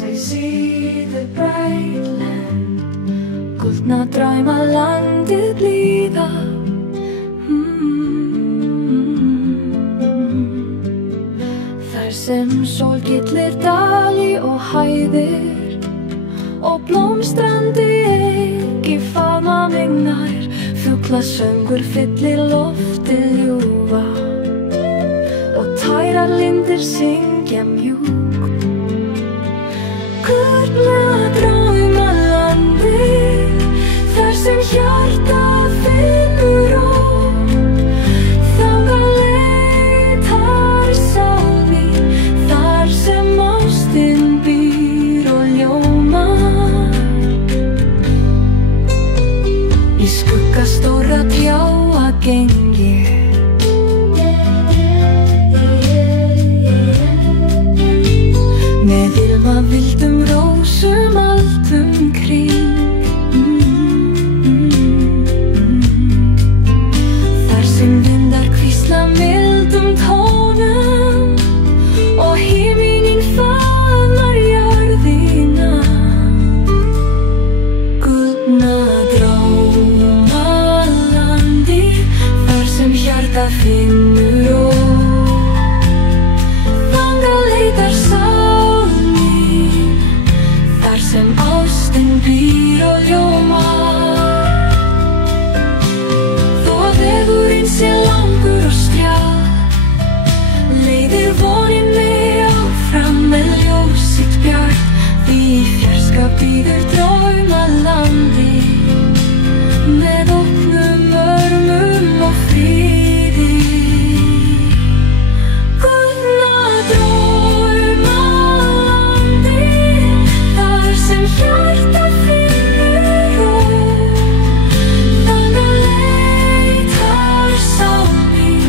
I see the bright land, gullna draumalandið blíða. Þar sem sól gyllir dali og hæðir og blómstrandi ekki faðma mig nær. Fuglasöngur fyllir loftið ljúfa og tærar lindir syngja mjúkt. Gullna draumalandið, þar sem hjartað finnur ró. Þangað leitar sál mín, þar sem ástin býr og ljómar. Í skugga stórra trjáa geng ég, með ilma vildum rósum allt umkring. Þar sem vindar hvísla mildum tónum og himinninn faðmar jörðina. Gullna draumalandi, þar sem hjartað finnur ró. Þangað leitar sál mín, þar sem ástin býr og ljómar. Þó að vegurinn sé langur og strjál, leiðir vonin mig áfram með ljós sitt bjart. Því í fjarska bíður draumalandið með opnum örmum og fríði. Gullna draumalandið, þar sem hjartað finnur ró. Þangað leitar sál mín,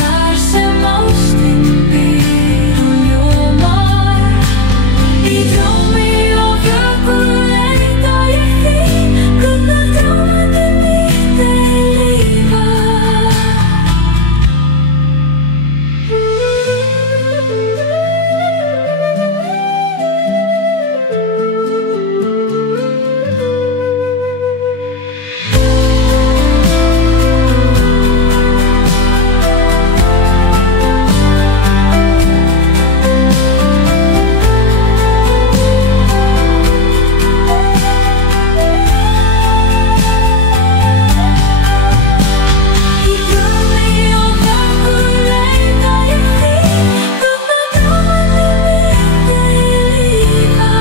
þar sem ástin býr og ljómar. Í drómi og vöku leita ég þín, gullna draumandi mitt eilífa. Í drómi og vöku leita ég þín, gullna draumandi mitt eilífa.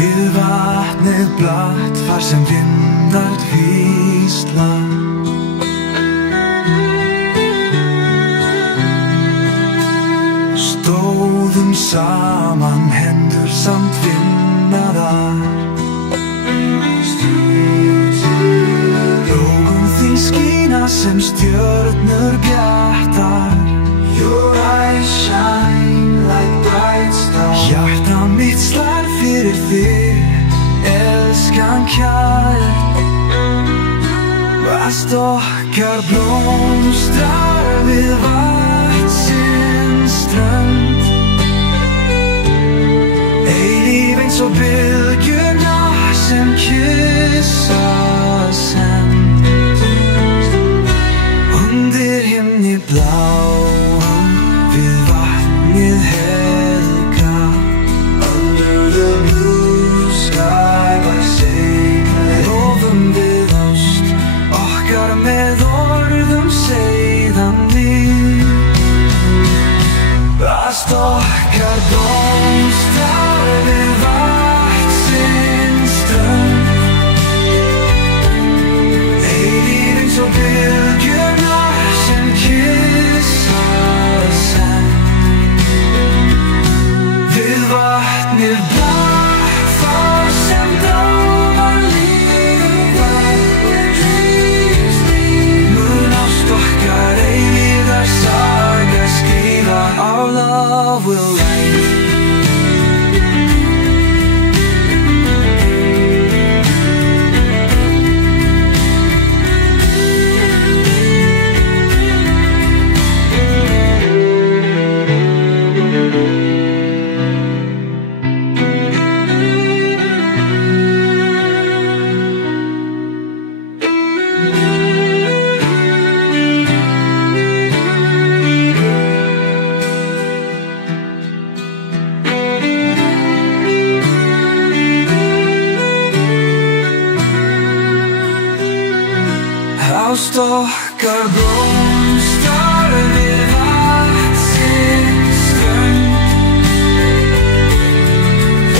Við vatnið blatt, þar sem vindar hvísla. Stóðum saman, hendur samt vinnaðar. Augum þín skína sem stjörnur bjartar. Your eyes shine like bright stars. Hjarta mitt slær fyrir þig, elskan kær. Varst okkar blómstrar við vatnsins strönd. Eilíf eins og bylgjuna sem kyssa send. Undir himni bláum, við vatnið helga. Under the blue sky by sacred. Lofum við ást okkar með orðum seiðandi. Varst okkar blómstrar við vatnsins strönd. okkar blómstrar við vatnsins strönd.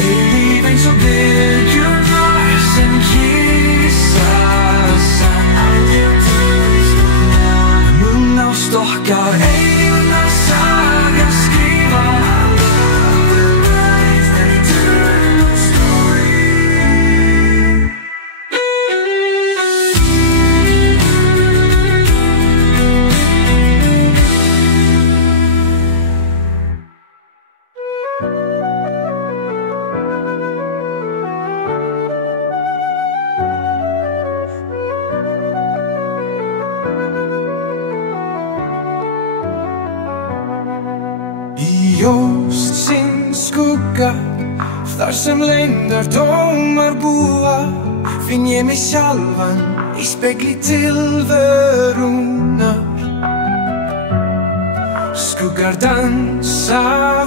Eilíf eins og byrgjurnar sem kýsa sand. Ást okkar eina saga skrifa. Ljósins skugga, þar sem leyndardómar búa, finn ég mig sjálfan í spegli tilverunar. Skuggar dansa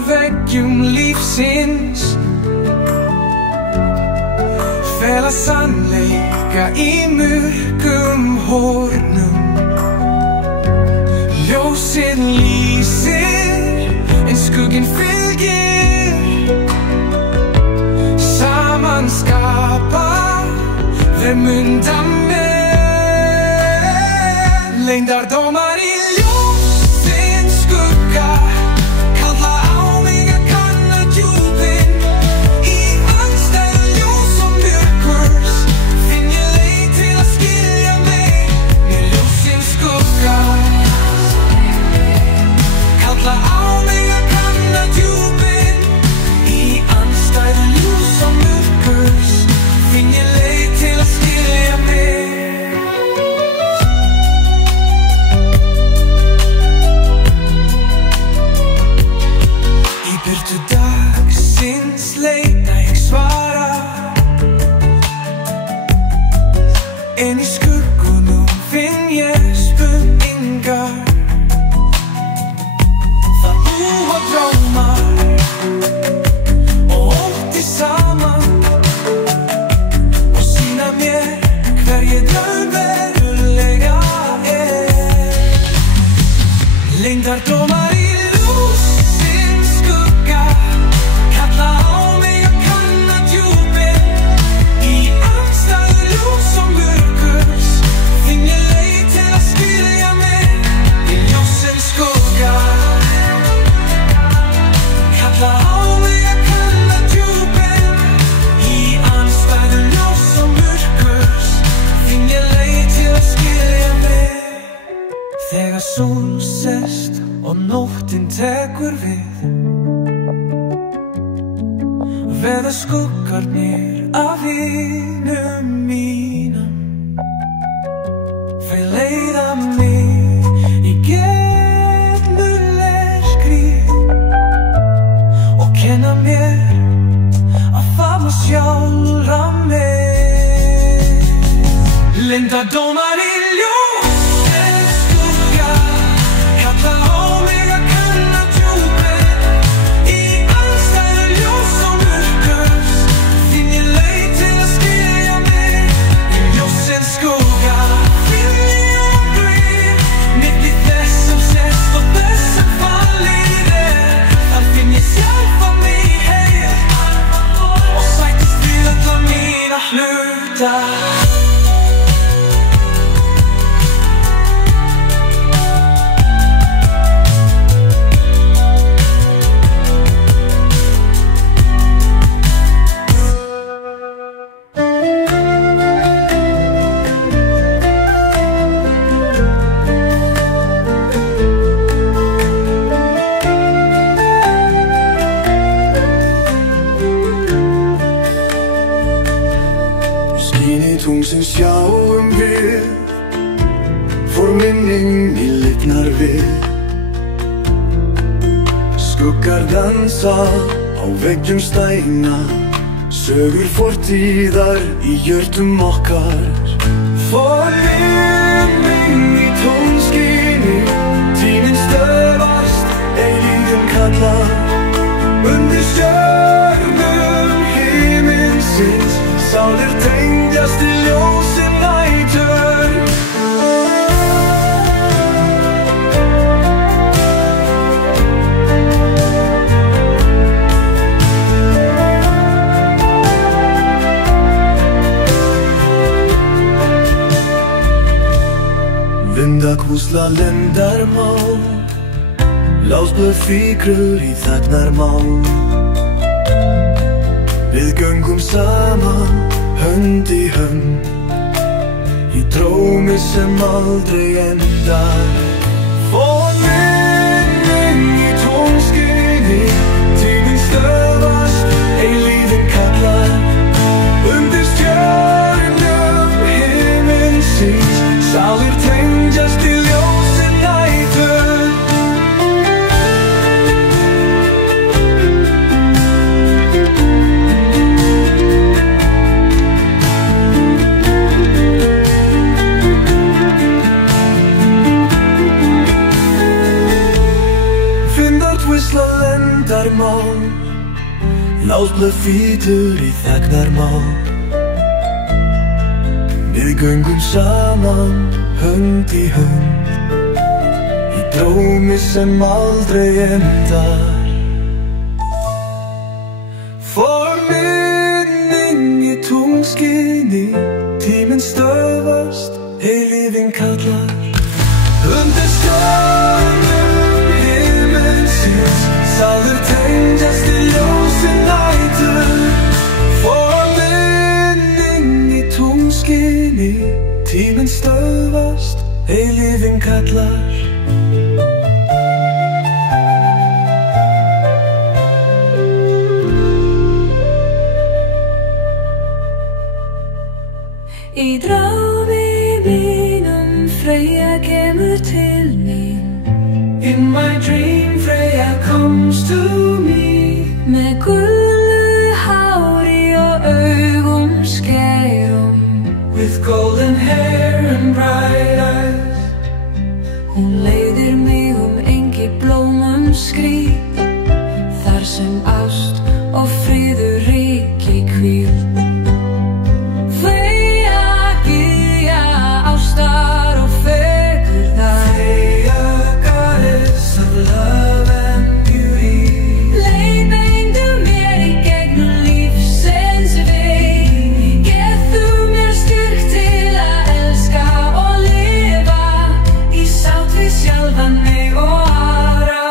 veggjum lífsins, fela sannleika í myrkum hornum. Ljósið lýsir en skugginn fylgir, saman skapa þeir mynda með. Leyndardómar í ljósins skugga kalla á mig að kanna djúpin. Í andstæðu ljós og myrkurs finn ég leið til að skilja mig. Með ljósins skugga kalla á mig að kanna djúpin. Í andstæðu ljós og myrkurs finn ég leið til að skilja mig. Í birtu dagsins leita ég svara, en í skuggunum finn ég spurningar. Það búa drómar og ótti saman og sýna mér hver ég raunverulega er. Leyndardómar í ljósins skugga kalla á mig að kanna djúpin. Í andstæðu ljós og myrkurs finn ég leið til að skilja mig. Í ljósins skugga kalla á mig að kanna djúpin. Í andstæðu ljós og myrkurs finn ég leið til að skilja mig. Þegar sól sest og nóttin tekur við, veða skuggarnir af vinum mínum. Þeir leiða mig í geðnuleg skrið og kenna mér að faðma sjálfra mig. Leyndardómar í ljósins skugga kalla á mig að kanna djúpin. Í andstæðu ljós og myrkurs finn ég leið til að skilja mig. Í ljósins skugga finn ég ábyrgð milli þess sem sést og þess sem fallið er. Þar finn ég sjálfa mig heil og sættist við alla mína hluta. Skíni tungsins sjáum við, fór minning í lifnar við. Skuggar dansa á veggjum steina, sögur fortíðar í hjörtum okkar. Fór minning í tónskíni, tíminn stöðvast, eilífðin kallar. Undir stjörnum himinsins sálir tengjast í ljósin nætur. Visla lindarmál, lásblöð fíkrur í þagnarmál. Við göngum saman, hönd í hönd, í drómi sem aldrei endar. Forminning í tónskyni, tíminn stöðvast, eilífinn kallar. Undir stjörnum himinsins, sálir tengjast í ljósi nætur. Visla lindarmál, lásblöð fítur í þagnarmál. Við göngum saman, hönd í hönd, í drómi sem aldrei endar. Forminning í tunglskini, tíminn stöðvast, eilífinn kallar. Undir stjörnum himinsins, sálir tengjast í ljósi nætur. Forminning í tunglskini, tíminn stöðvast, eilífinn kallar. Í draumi mínum Freyja kemur til mín. In my dream Freyja comes to me. Með gulu hári og augum skærum, With golden hair and bright eyes. hún leiðir mig engi blómum skrýt, þar sem ást og friður ríki hvíl. Freyja, gyðja ástar og fegurðar, Freyja, goddess of love and beauty. leiðbeindi mér í gegnum lífsins veg. Gef þú mér styrk til að elska og lifa í sátt við sjálfan mig og aðra.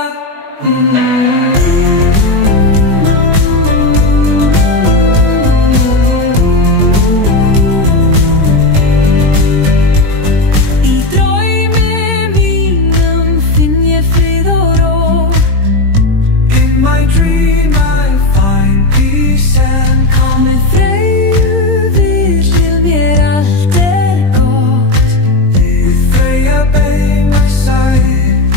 Í draumi mínum finn ég frið og ró. In my dream I find peace and calm. Með Freyju við hlið mér allt gott. With Freyja by my side.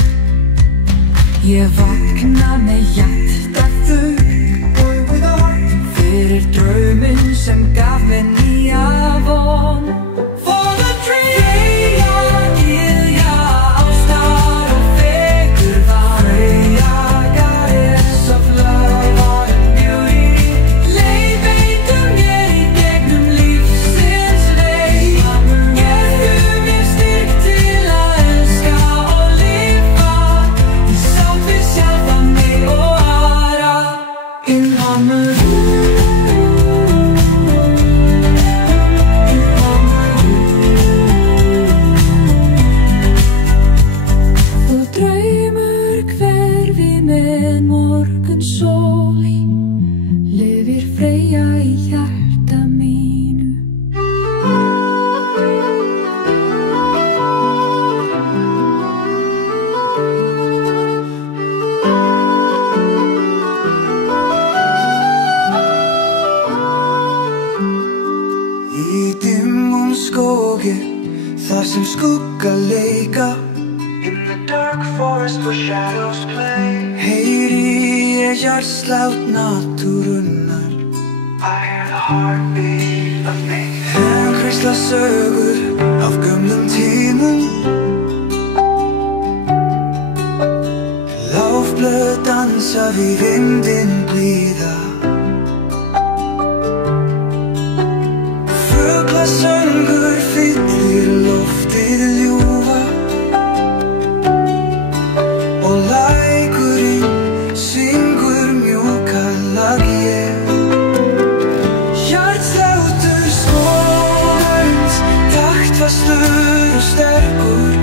Ég vakna með hjartað Boy with a heart. fyrir drauminn sem gaf mér nýja von. For the dream. Freyja, gyðja ástar og fegurðar, Freyja, goddess of love and beauty. leiðbeindi mér í gegnum lífsins veg. Gef þú mér styrk til að elska og lifa í sátt við sjálfan mig og aðra. In harmony. Þú draumur hverfi með morgunsóli, lifir Freyja í hjarta mínu. Í dimmum skógi, þar sem skuggar leika. In the dark forest where shadows play. Heyri ég hjartslátt náttúrunnar. I hear the heartbeat of nature. En hvísla sögur af gömlum tímum. Láfblöð dansa við vindinn blíða. Fuglasöngur fyllir loftið ljúfa. Og lækurinn syngur mjúka lag ég. Hjartsláttur skógans, taktfastur og sterkur.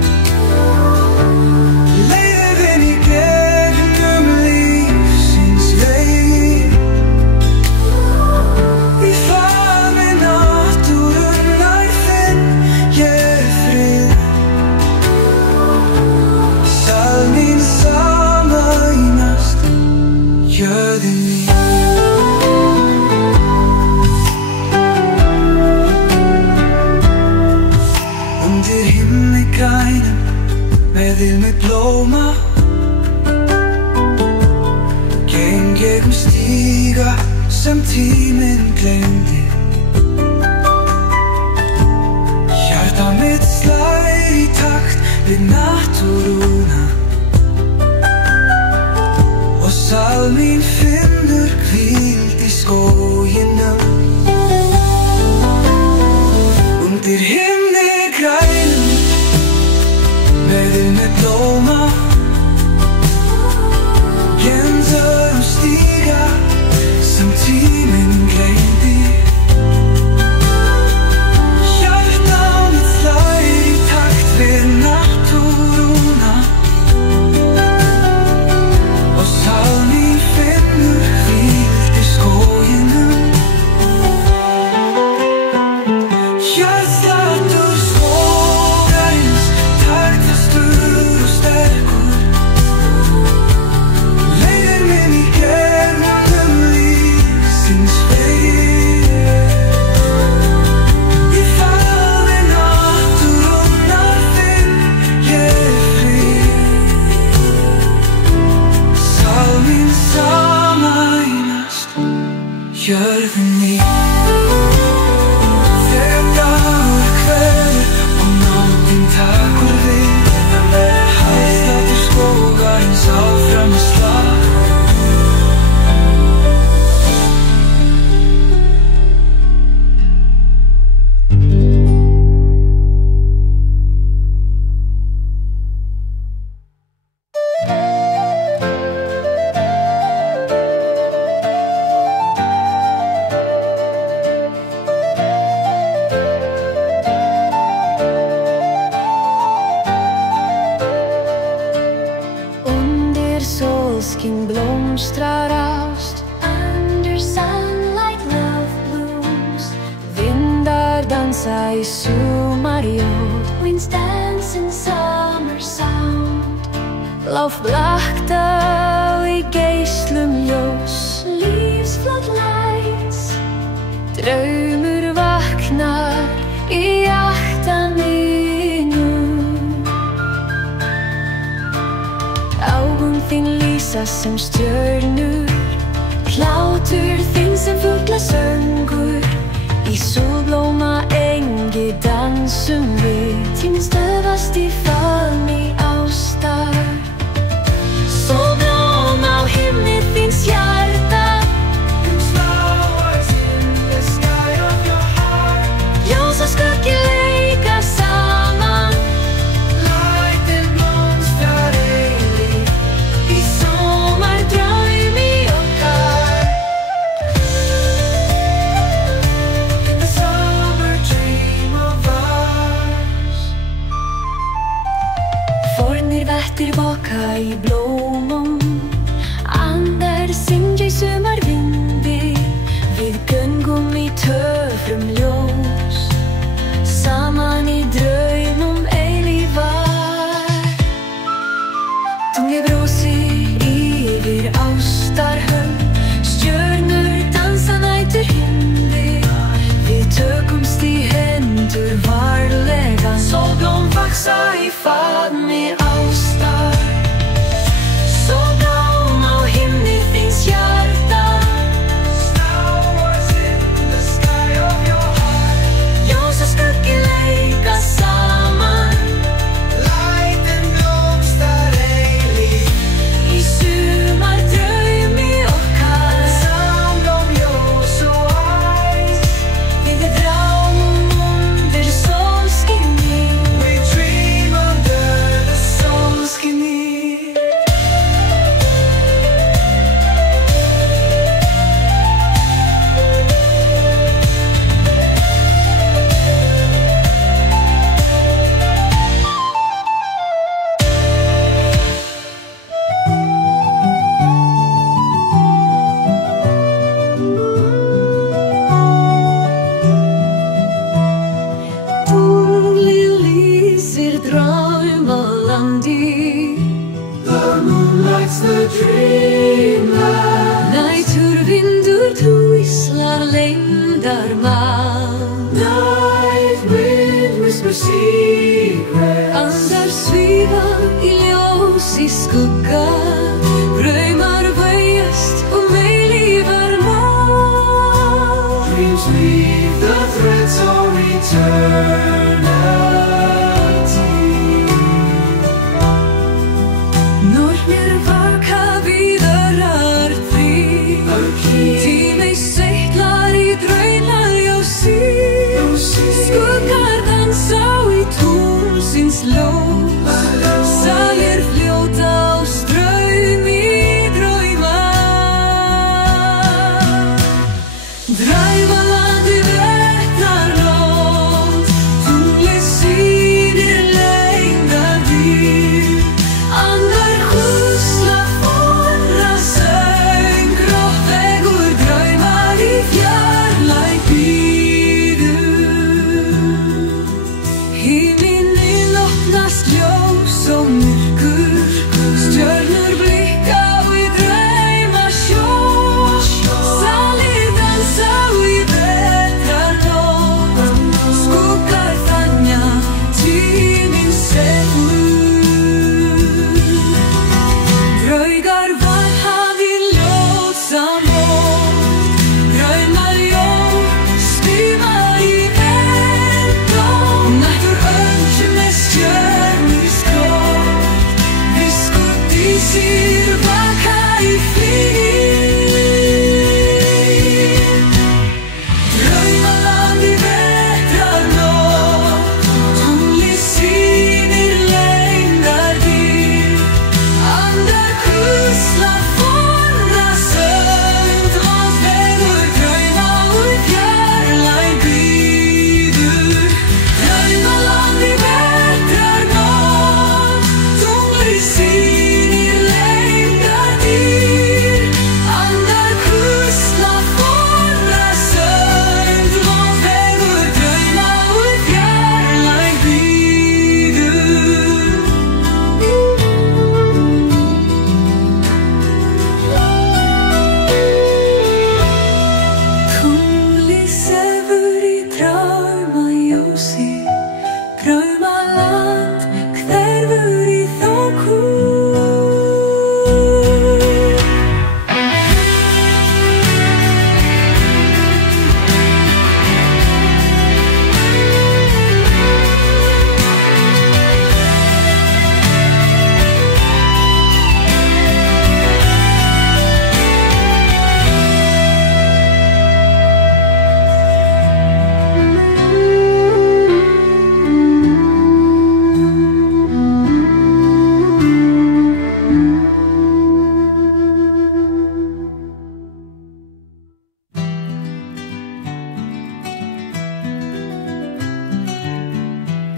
Meðil með blóma Geng gegnum stíga sem tíminn gleymdi Hjarta mitt slær í takt við náttúruna Og sál mín finnur hvíld í skóginum Undir himni grænum Meðil með blóma Gendur stíga sem tíminn gleymdi Hjarta mitt slær í takt við náttúruna Og sál mín finnur hvíld í skóginum Hjartsláttur skógarins taktastur og sterkur Leiðir minn í gegnum lífsins veg Í faðmi náttúrunnar finn ég frið Sál mín samænast jörðinni Þegar dagur hverfur og nóttin tekur við Hjartsláttur skógarins áfram að slá Under solskin blomstrar ást Under sunlight love blooms Vindar dansa í sumarjól Winds dance in summer sound Lof blakta í geislum ljós Leaves flood lights Draumur vaknar í hjarta mínum Augun þín lýsa sem stjörnur Hlátur þín sem fuglasöngur Í sólblóma engi dansum við Tíminn stöðvast í faðmi ástar Sólblóm á himni þíns hjarta Flowers in the sky of your heart Ljós og skuggi leika saman Lighten blómstrar eilíf Í sómardraumi okkar The summer dream of ours Fornir vettir vaka í blómum Andar syngja í sumarvindi Við göngum í töfrum ljós Saman í draumum eilífar Tunglið brosir yfir ástarhöfn Stjörnur dansa nætur himni Við tökumst í hendur varlega Sólblóm vaksa í faðmi ástar Sólblóm á himni þíns hjarta Flowers in the sky of your heart Ljós og skuggi leika saman Lighten blómstrar eilíf Í sumardraumi okkar Samblóm ljós og æs Við dráum undir sólskinni We dream under the Sólskinni Tunglið lýsir draumalandi The moon lights the dreamland Næturvindur tuislar leyndarmál Night wind whispers secrets Andar svífa í shadows weave the threads of eternity. Når mér vaka víðarar þín, tími seitlar í draunaljósi, skuggar dansa í tunglsins ljós, salir fljóta á straum í drauma. Draumalandi vetrarnótt, tunglið sýnir leyndardýr, andar húsla forra söng, gróttvegur draumar í fjarlæg bíður. Himinninn opnast ljós og myrkur, stjörnur blikka í draumasjó, salir dansa í vetrarnótt, skuggar þanja tíminn segur. Draugar valhafi ljótsamót, draumaljós skrifa í eldóm, nætur öll með stjörnur skjótt, viskudísir vaka í flýr. Draumalandi vetrarnótt, tunglið sýnir leyndardýr, andar hvísla forra söng, gróttvegur drauma úr fjarlæg bíður. Draumalandi vetrarnótt, tunglið sýnir leyndardýr, andar hvísla forra söng, gróttvegur drauma úr fjarlæg bíður. Tunglið sefur í draumaljósi, draumaland hverfur í þoku.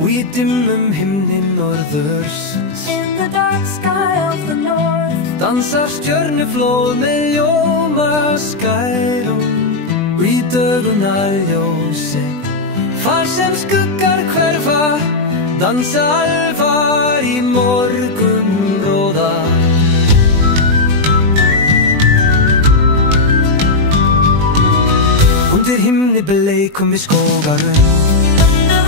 Og í dimmum himni norðursins In the dark sky of the north, dansar stjörnuflóð með ljómaskærum. Og í dögunarljósi, þar sem skuggar hverfa, dansa alvar í morgunróða. Undir himni bleikum við skógarum, under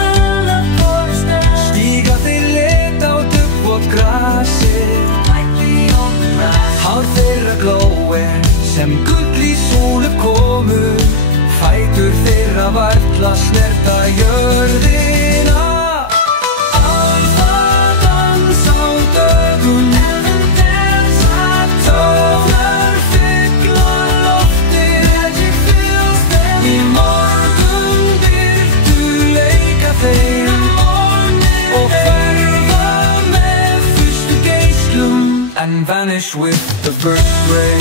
the forest there, stíga þeir leta á dugg og grasið. lightly on the rise. Hár þeirra glóir sem gull í sólu komu, fætur þeirra varla snerta jörðina. Alfa dans á dögun, Heaven dance at tónar fuglar loftið, magic fills the í morgun birtu leika þeir og hverfa með fyrstu geislum and vanish with the first ray.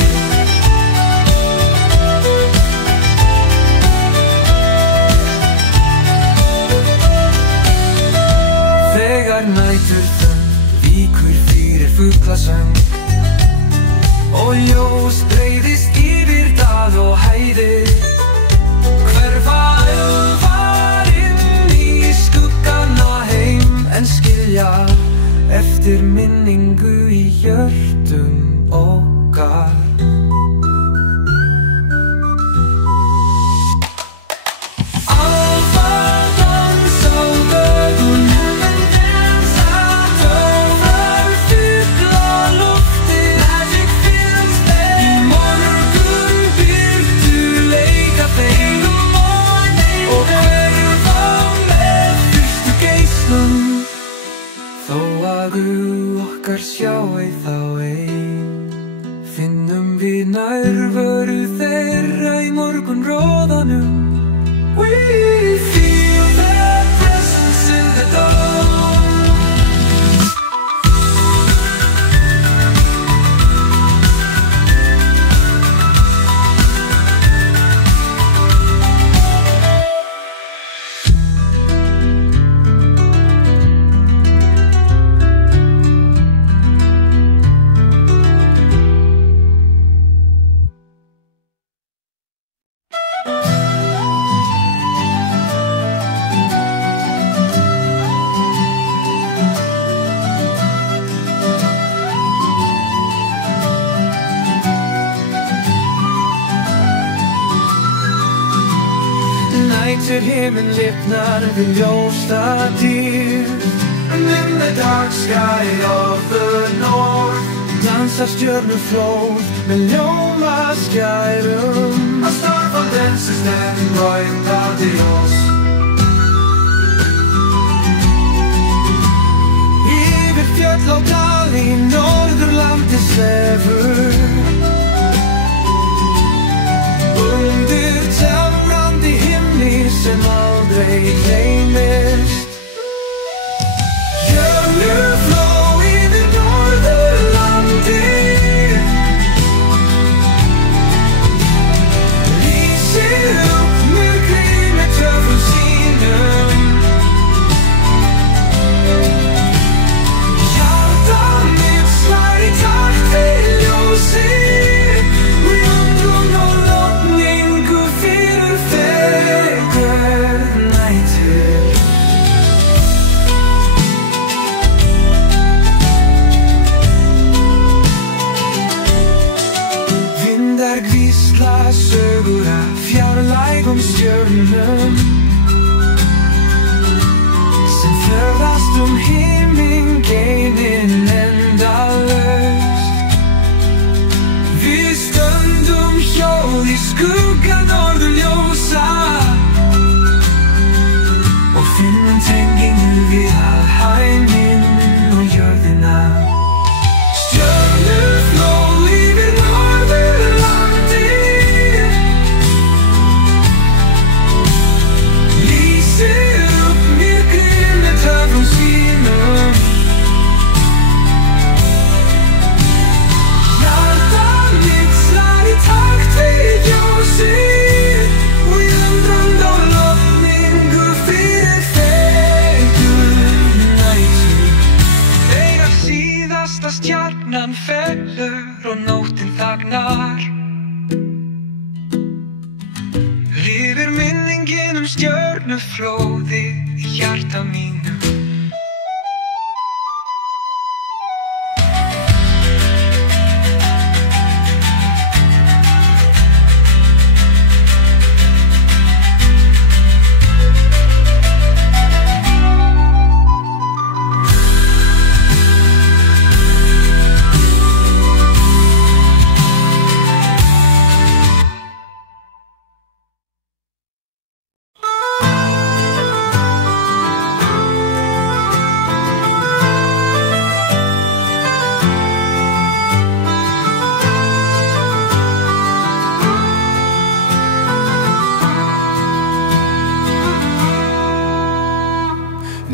Þegar næturþögn víkur fyrir fuglasöng og ljós breiðist yfir dal og hæðir, hverfa ölvar inn í skuggana heim en skilja eftir minningu í hjörtum okkar. Alfa dans á dögun, Heaven dance at tónar fuglar loftið, magic fills the í morgun birtu gróðanum. We feel their presence in the dawn. Næturhiminn lifnar við ljósta dýr. And in the dark sky of the north dansar stjörnuflóð með ljómaskærum. A starfall dances then bright adios. Yfir fjöll á dal í norðurlandi sefur. Undir tjárandi himni sem aldrei gleymist. Stjörnufló yfir Norðurlandi. Lýsir upp myrkrið með töfrum sínum. Hjarta mitt slær í takt við ljósið. Og undrun og lotningu fyrir fegurð nætur. Vindar hvísla sögur af fjarlægum stjörnum sem ferðast himingeiminn endalaust. Við stöndum hljóð í skugga norðurljósa og finnum tengingu við alheiminn og jörðina. Stjörnufló yfir Norðurlandi. Lýsir upp myrkrið með töfrum sínum. Hjarta mitt slær í takt við ljósið. Og í undrun og lotningu fyrir fegurð nætur. Þegar síðasta stjarnan fellur og nóttin þagnar, lifir minningin stjörnuflóði í hjarta mínu.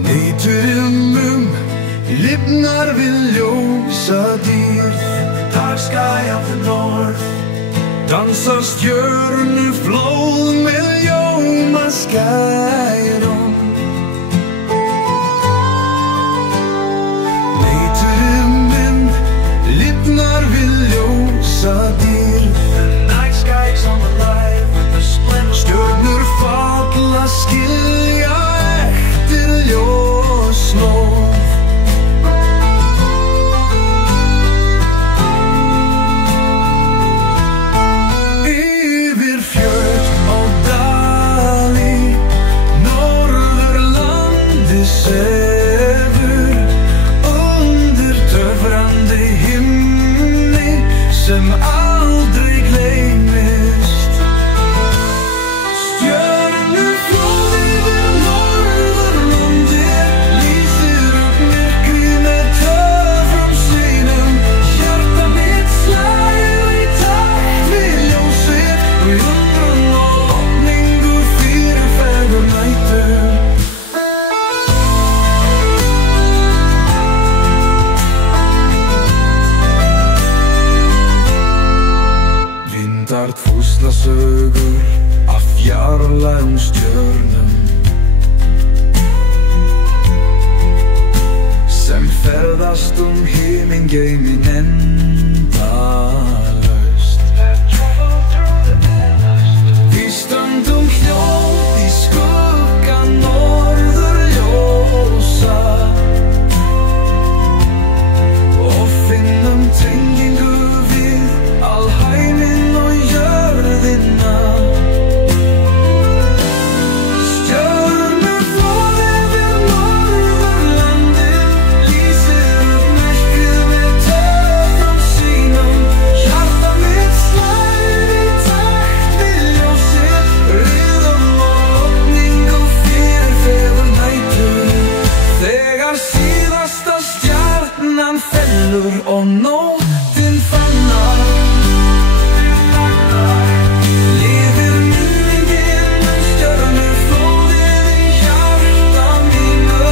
Næturum lifnar við ljósa dýrð. Dark sky of the north dansar stjörnuflóð með ljómaskærum. Næturum lifnar við ljósa dýrð. The night sky's on the light with the splendor. Stjörnur falla skilja eftir ljósnóð. Yfir fjöll og dali stjörnum sem ferðast himingeiminn endalaust. Við stöndum hljóð í skugga norðurljósa og finnum tengingu við alheiminn og jörðina. Og nóttin fannar lifir minningin stjörnuflóðið í hjarta mínu.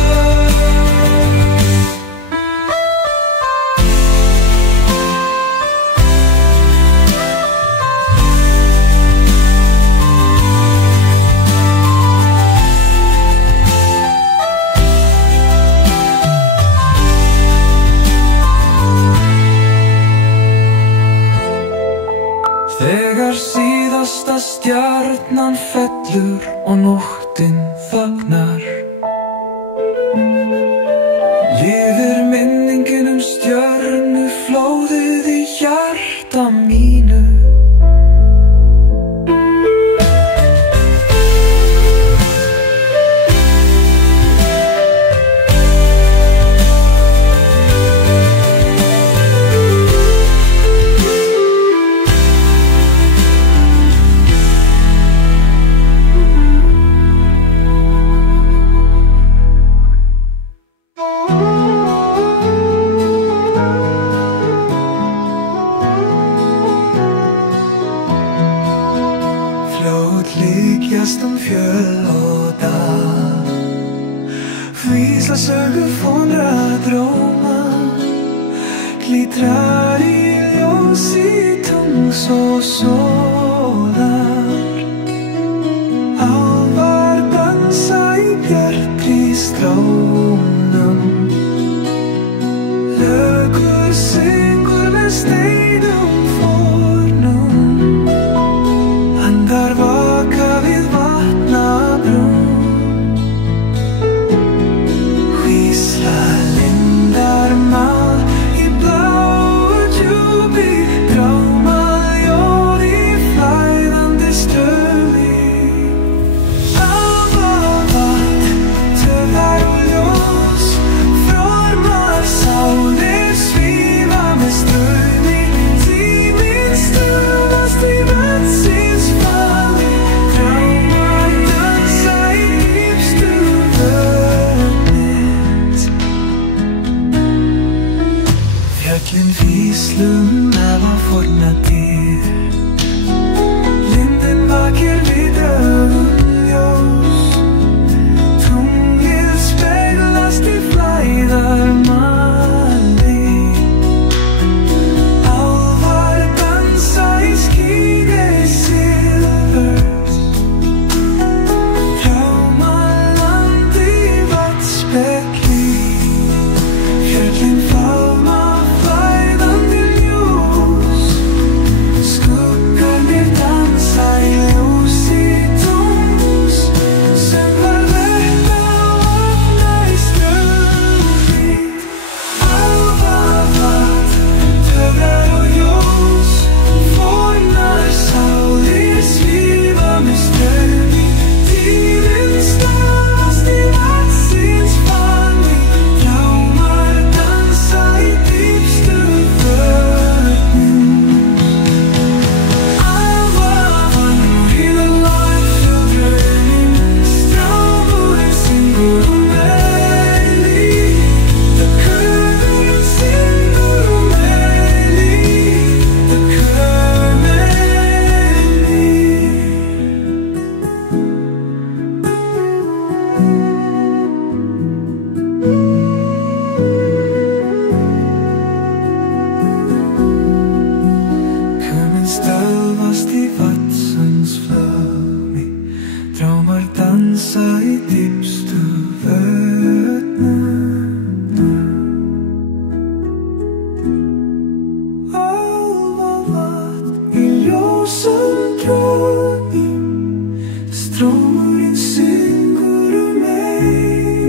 Þegar síðasta stjarnan fellur og nóttin þagnar, lifir minningin stjörnuflóðið í hjarta mínu. Líkjast fjöll og dal, vísla sögu fónra dróma, glitrar í ljósi tungls og sólar. Álfar dansa í bjartri strónum, lögur syngur með steinum fornum. Andar vaka við vatnabrún, hvísla lindarmál í bláu djúpi, grámað ljóð í flæðandi straumi. Álfavatn, töfrar og ljós, formar sálir svífa með straumi. Tíminn stöðvast í vatnsins faðmi. Straumurinn syngur eilífið.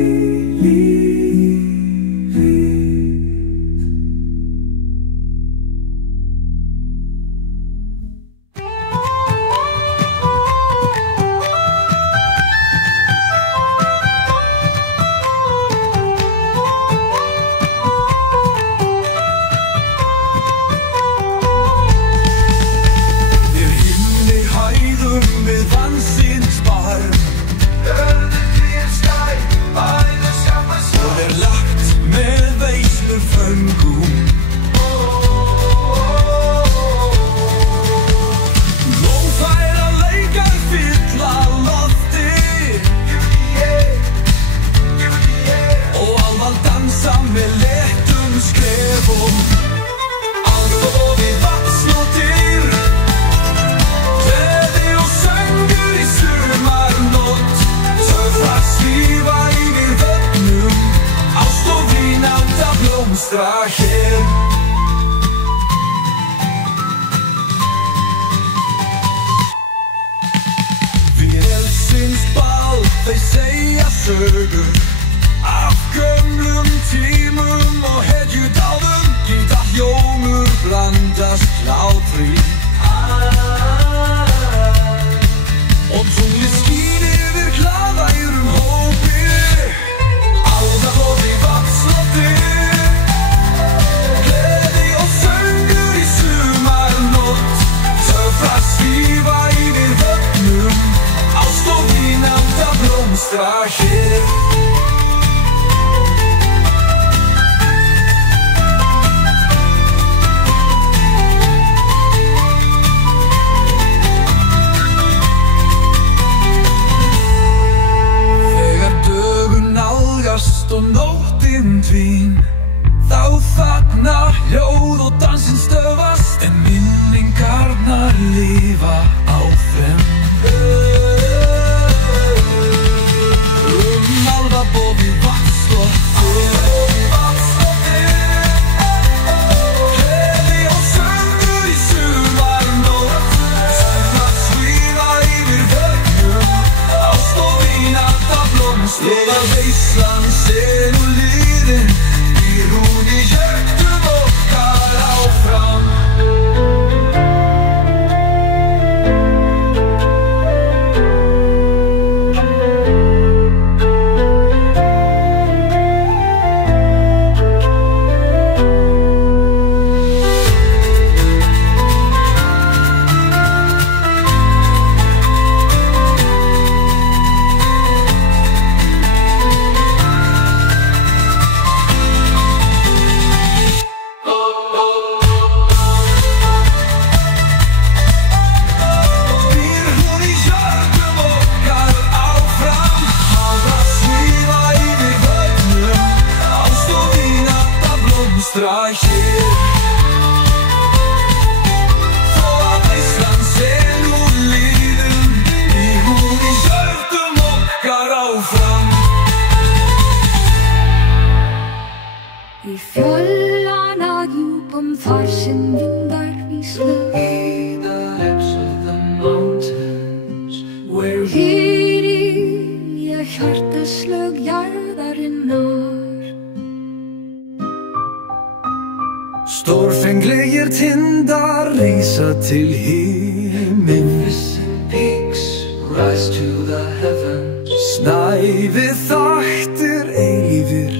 Stórfenglegir tindar reisa til himins. Peaks rise to the heavens. Snæfið þættir eilífir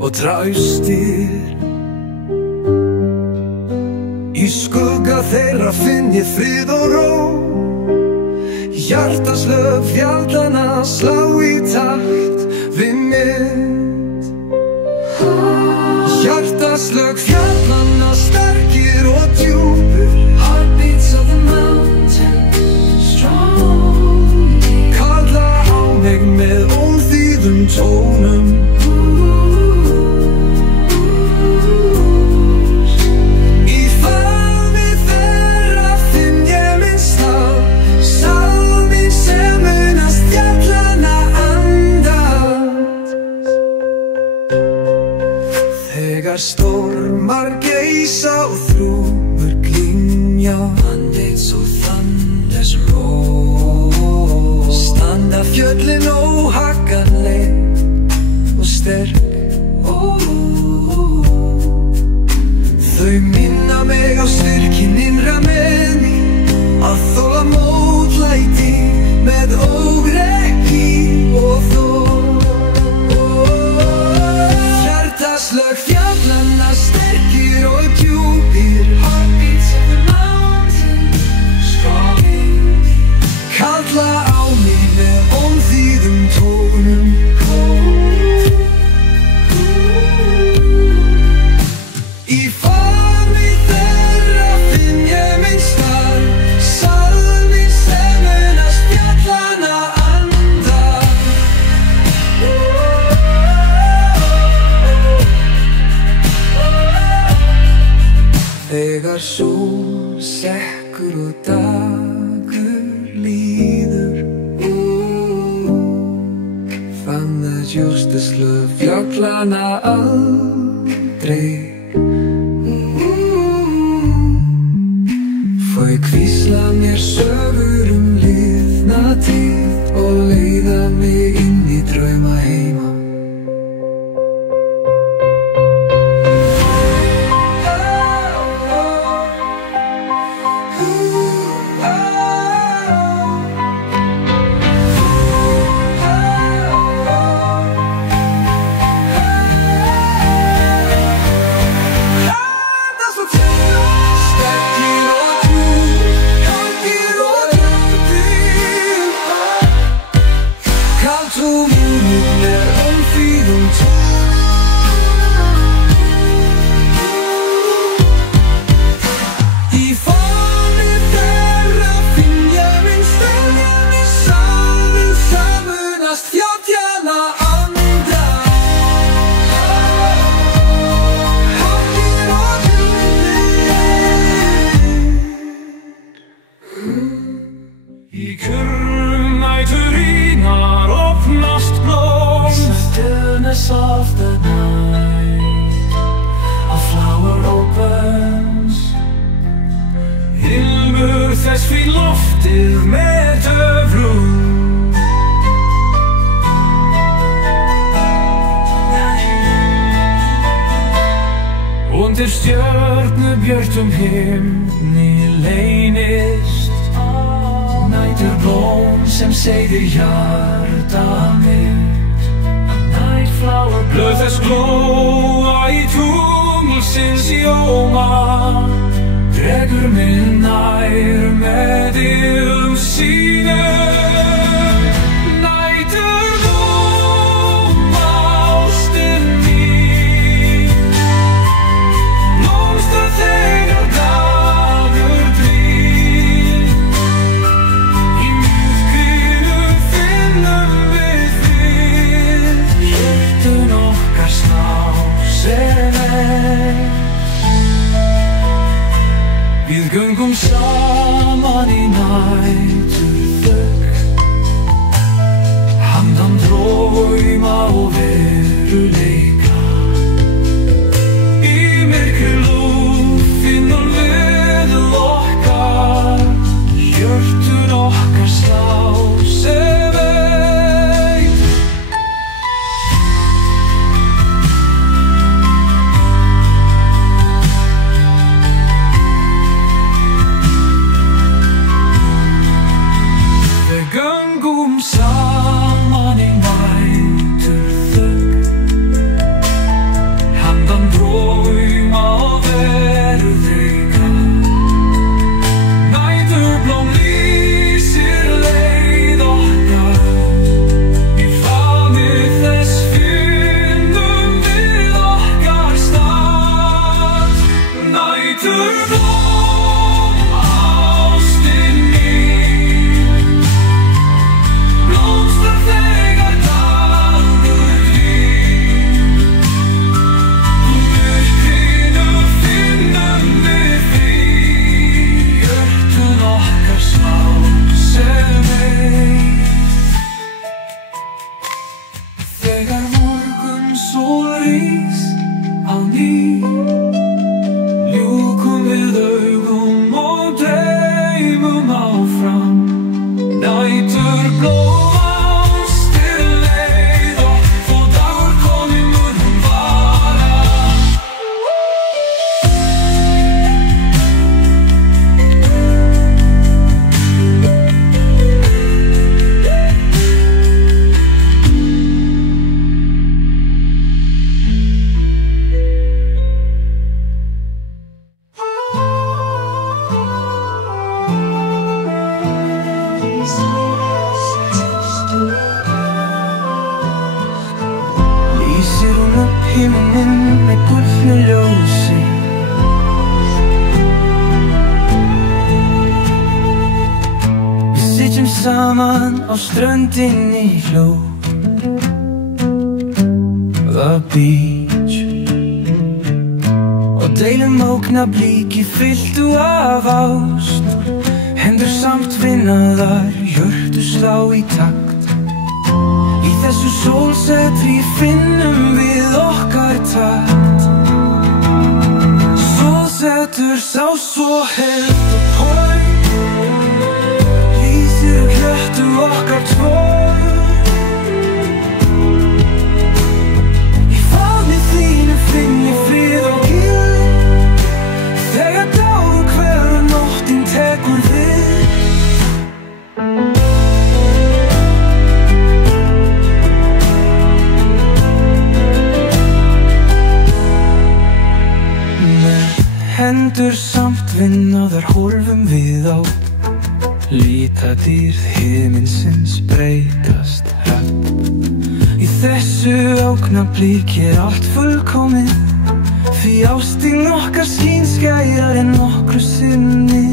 og traustir. Í skugga þeirra finn ég frið og ró. Hjartaslög fjallanna slá í takt við mitt. Hjartaslög fjallanna sterkir og djúpir. Heartbeats of the mountains strongly. Kalla á mig með ómþýðum tónum. Í faðmi þeirra finn ég minn stað. Sálminn sem munast fjallanna andað. Þegar stormar geisa og ljuste slöf jöklana aldrei. Þau hvísla mér sögur liðna tíð og leiða mig inn í drauma heima. Of the night, a flower opens. Ilmur þess fyll loftið með töfrum. Undir stjörnubjörtum himni leynist næturblóm sem seiðir hjarta mitt. Blöð þess glóa í tunglsins ljóma, dregur mig nær með ilm sínum. Næturblóm, ástin mín, blómstrar þegar dagur dvín. Í myrkrinu finnum við þig, hjörtun okkar snásir veik. Við göngum saman í næturþögn, handan drauma og veruleika. Í myrkri lúft finnum við okkar, hjörtun okkar snásir veik. Göngum saman í næturþögn, handan drauma og veruleika. Næturblóm lýsir leið okkar, í faðmi þess finnum við okkar stað. Næturblóm, ástin mín, blómstrar þegar dagur dvín. Í myrkrinu finnum við þig, hjörtun okkar snásir veik. Þegar morgunsól rís á ný, ljúkum við augum og dreymum áfram. Næturblóm, ástin leið og dagur kominn mun hún vara. Lýsir hún upp himininn með gullnu ljósi. Við sitjum saman á ströndinni í Hló, the beach, og deilum ógnarbliki fylltu af ást. Hendur samt vinnaðar, hjörtu slá í takt. Í þessu sólsetri finnum við okkar takt. Sólsetur sá svo heilt og hói, lýsir klettu okkar tvö. Í faðmi þínu finn ég frið og gleði, þegar dag og hver nóttin tekur við. Hendur samt vinnaðar horfum við á litadýrð himinsins breytast hratt. Í þessu augnablik allt fullkomið, því ástin okkar skín skærar en nokkru sinni.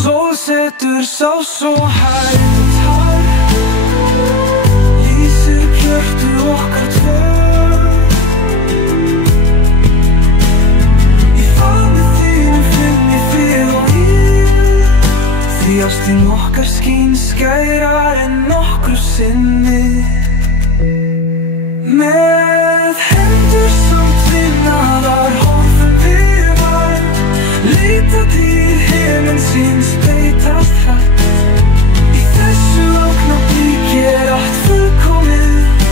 Sólsetur sá svo hægt og tár, lýsir hjörtu okkar tvö. Því ástin okkar skín skærar en nokkru sinni. Með hendur samt vinnaðar horfum við á litadýrð himinsins breytast hratt. Í þessu augnablik allt fullkomið,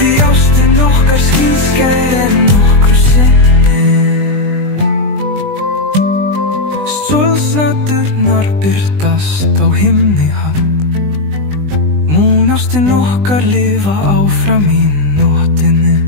því ástin okkar skín skærar en nokkru sinni. Sólsnæturnar birtast á himni hatt, mun ástin okkar lifa áfram í nóttinni.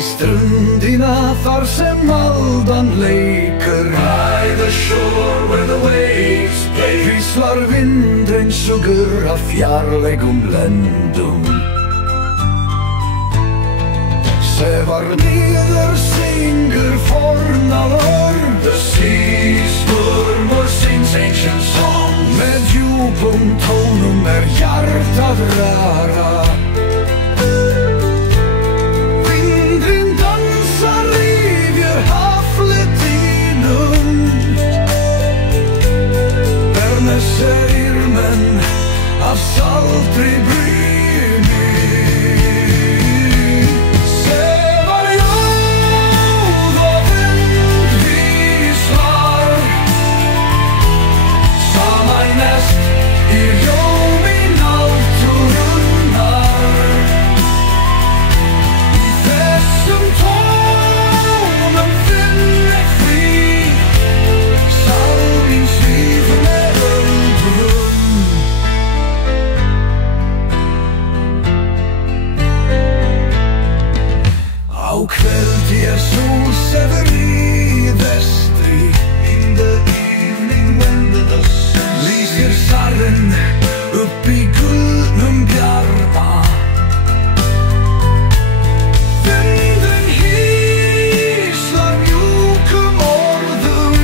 Ströndina þar sem aldan leikur, by the shore where the waves play, hvíslar vindurinn sugur af fjarlægum löndum. Sefar niður syngur fornalör, the seas murmur sings ancient song. Með djúpum tónum hjartað rara. Irmen af saltri bryni, sefar ljóð og vindvíslar, samænest í ljómi náttúrunnar. Í þessum tónum finn ég frið, sálin svífur með kvöldi sól sefur í vestri. In the evening when the sun lýsir sarren upp í gullnum bjarma. Vindurinn hýslar mjúkum orðum,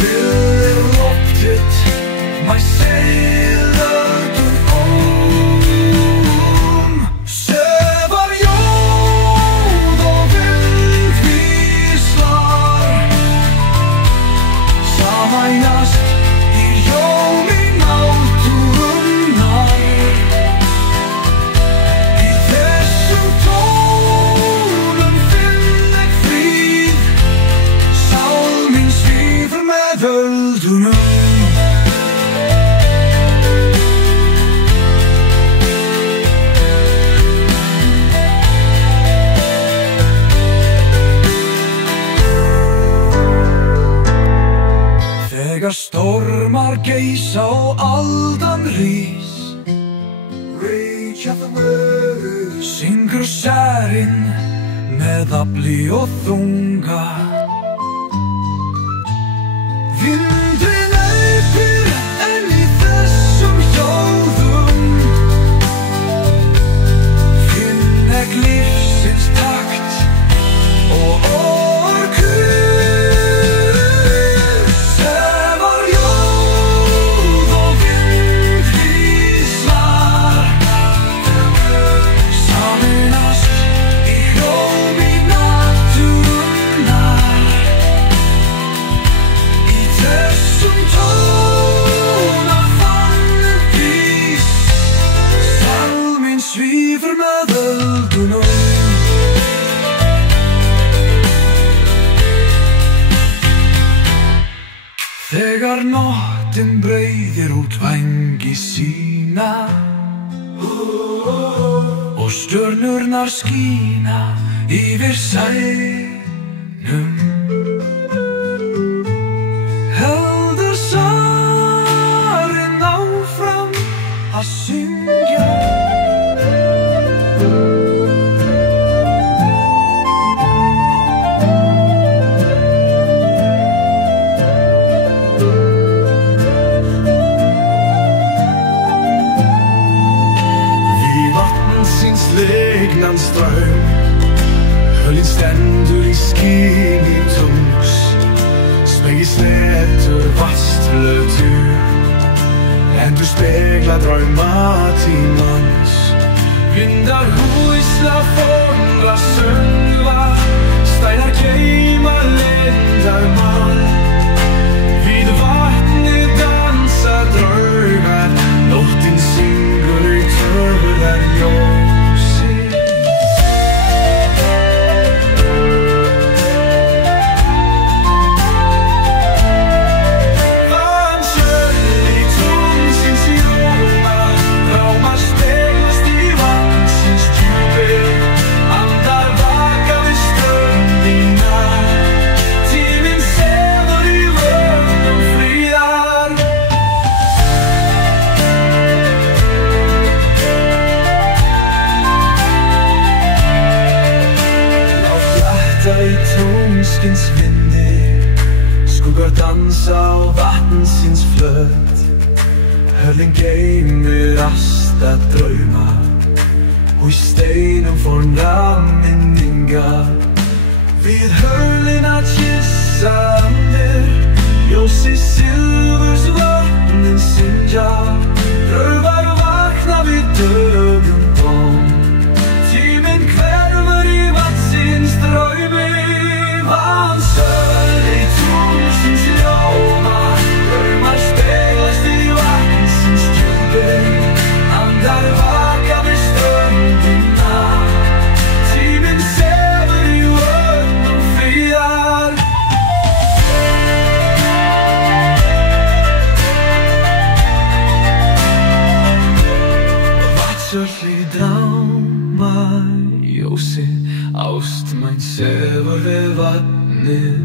fyllir loftið, my sailor to home. Sefar ljóð og vindvíslar, samænast í ljómi náttúrunnar. Í þessum tónum finn ég frið, sál mín svífur með öldunum. Þegar stormar geisa og aldan rís, Rage of the Waves, syngur særinn með afli og þunga. Vindurinn æpir enn í þessum hljóðum, finn ekki lífsins takt og orku. Sefar ljóð og vindvíslar sameinast í hljómi náttúrunnar. Í þessum tónafallnu prís, salminn svífur með öldunum. Þegar nóttin breiðir út vængi sína og stjörnurnar skína yfir sænum, heldur sárinn áfram að syngja. Legnan ström, hölin stendur í skini tungs, spegisletur vastblötur, endur spegla draumatímans. Vindar húsla fångra söngva, steinar geima lindarmál. Vid vatnið dansa draugar, nóttin syngur í törðar ljós. Tónskins vindi, skuggar dansa á vatnsins flöt, hörlinn geymir asta drauma og í steinum forna minningar. Við hörlinn að kyssa mér, ljósi silfurs vatnin syngja, draumar vakna við dögum tóm. Tíminn hverfur í vatnsins draumi, vansöld í tónsins ljóma, draumar speglast í vatnsins djúpi, andar vaka við ströndina, tíminn sefur í vötnum fríðar. Vatnsöldli dráma ljósi, ástmæn sefur við vatnið.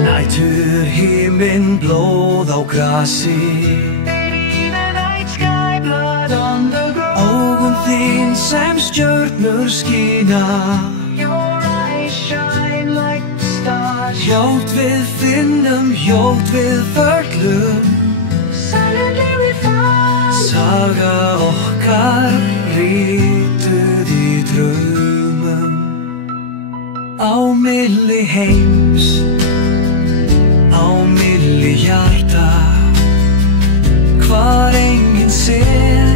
Næturhiminn blóð á grasi, augum þín sem stjörnur skína, hljótt við finnum, hljótt við förlum, saga okkar rituð í draumum. Á milli heims, á hjarta hvar enginn sér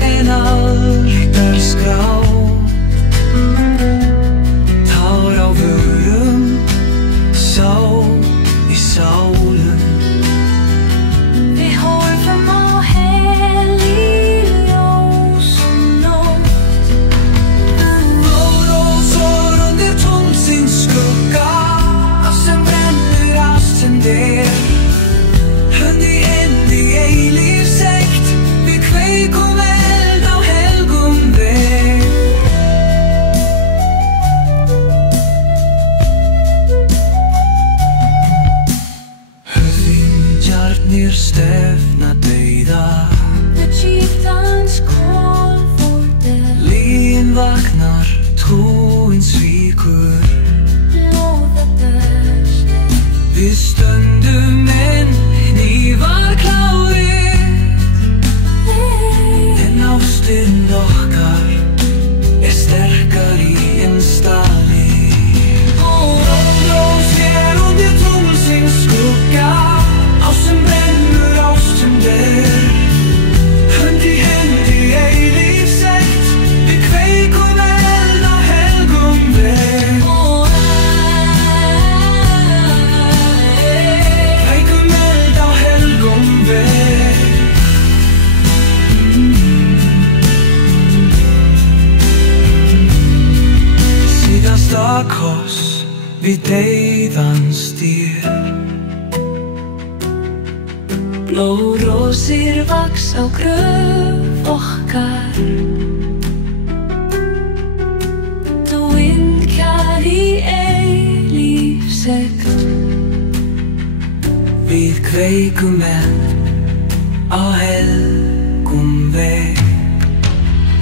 en altarskrá. Tár á vörum, sál í sálum. Við horfum á hellig ljós og nótt. Blóðrósor undir tunglsins skugga, sem brennur ást sem þér. Hönd í hendi eilífsegt, við kveikum eld á helgum veg. Höfðingjarnir stefna dauða, The chieftains call for death. lygin vaknar, trúin svíkur. Know that there's Við stöndum enn hnífar klárir, en ástin okkar sterkari en staðir. Blóðrós undir tunglsins skugga, sem brennur ást sem þér. Hönd í hendi eilífsegt, við kveikum eld á helgum veg. Kveikum eld á helgum veg. Síðasta koss við deyðans dyr. Blóðrósir vaks á gröf okkar. The wind carry eilífsegt. Við kveikum eld á helgum veg.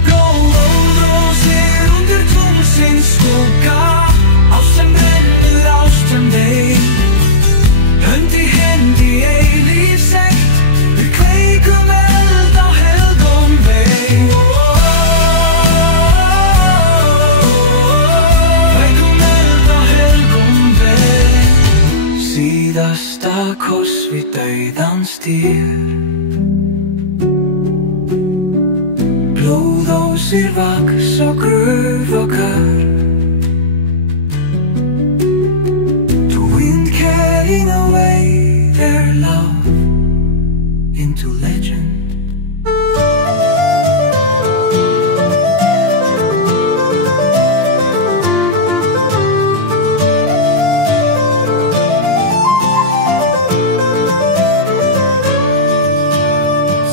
Blóðrósir undir tunglsins skugga, sem brennur ást sem þér. Hönd í hendi eilífsegt, við kveikum eld á helgum veg. Kveikum eld á helgum veg. Síðasta koss við dauðans dyr. Blóðrósir vaks á gröf okkar. The wind carrying away their love into legend.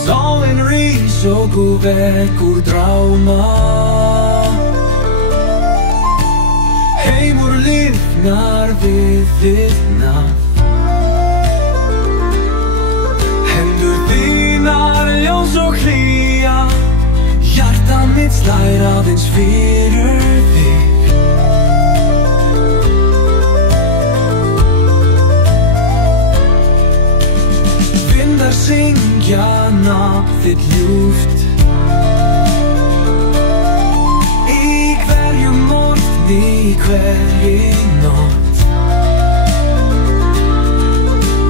Sálin rís og guð vekkur dráma. Heimur lifnar við þitt nafn. Hendur þínar ljós og hlýja, hjarta mitt slær aðeins fyrir þig. Vindar syngja nafn þitt ljúft, í hverjum morgni, í hverri nótt.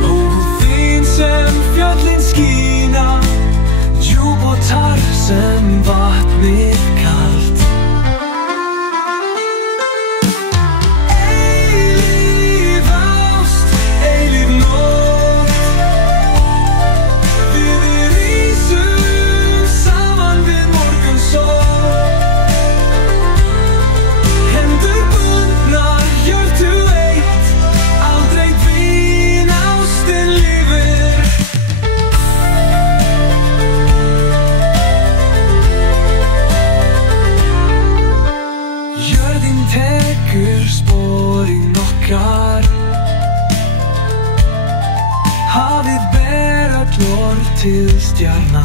Augu þín sem fjöllin skína, djúp og tar sem vatnið kalt. Eilíf ást, eilíf nótt. Við rísum saman við morgunsól. Hendur bundnar, hjörtu eitt, aldrei dvín ástin lifir. Jörðin tekur sporin okkar. Hafið ber öll orð til stjarna.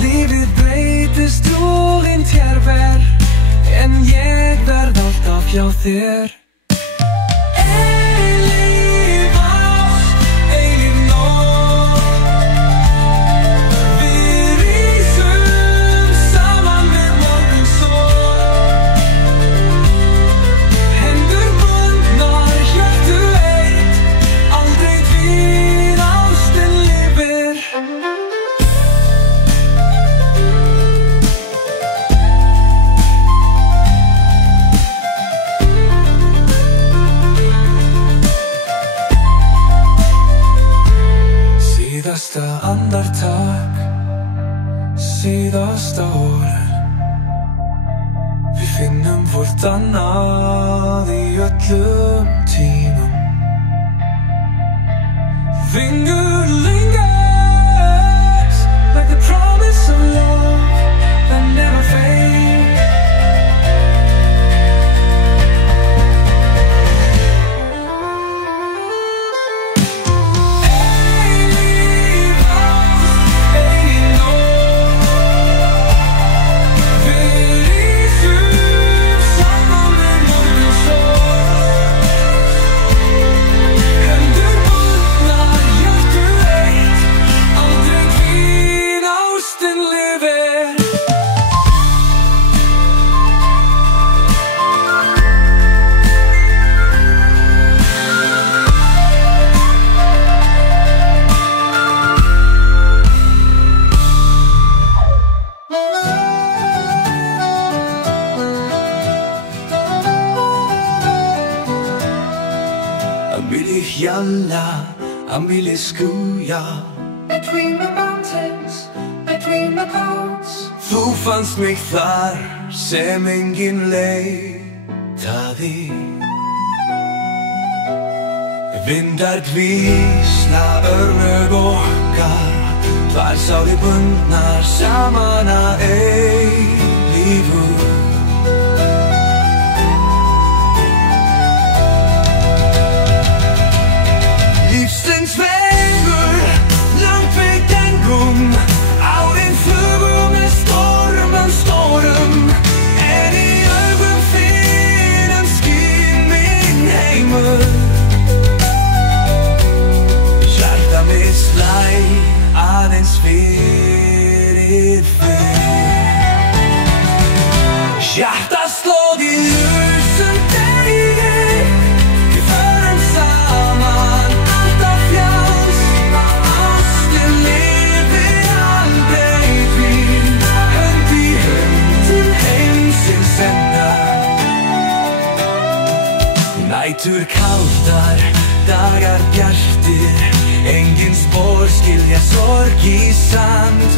Lífið breytist, trúin tjærver, en ég verð alltaf hjá þér. Eilíf ást, eilíf nótt. Við rísum saman við morgunsól. Hendur bundnar, hjörtu andartak síðasta árin. Við finnum hvort annað í öllum tímum. Finger lingers like the promise of love that never fades. Skúja Between the mountains, between the clouds. Þú fannst mig þar sem enginn leitaði. Vindar dvísna örlög okkar, tvær sálir bundnar saman að eilífu. Lífsins vegur, langt við gengum, árin flugu með storm, en í augum þínum skín minn heimur. Hjarta mitt slær aðeins fyrir þig. Hjarta slóð í ljósum degi, við förum saman alltaf frjáls. Ástin lifir aldrei því, hönd í hönd til heimsins enda. Nætur kaldar, dagar bjartir, engin spór skilja sorg í sand.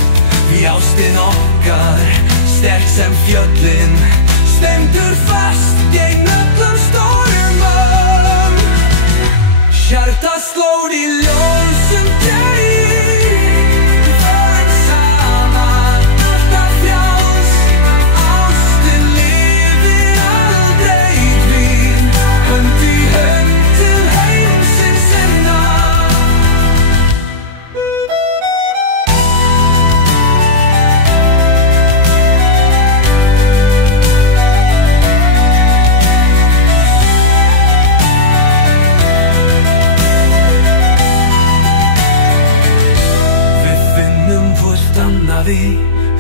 Því ástin okkar, sterk sem fjöllin, stendur fast gegn öllum stormum. Hjarta slóð í ljósum degi, við förum saman alltaf frjáls. Ástin lifir aldrei því, hönd í hönd til heimsins enda.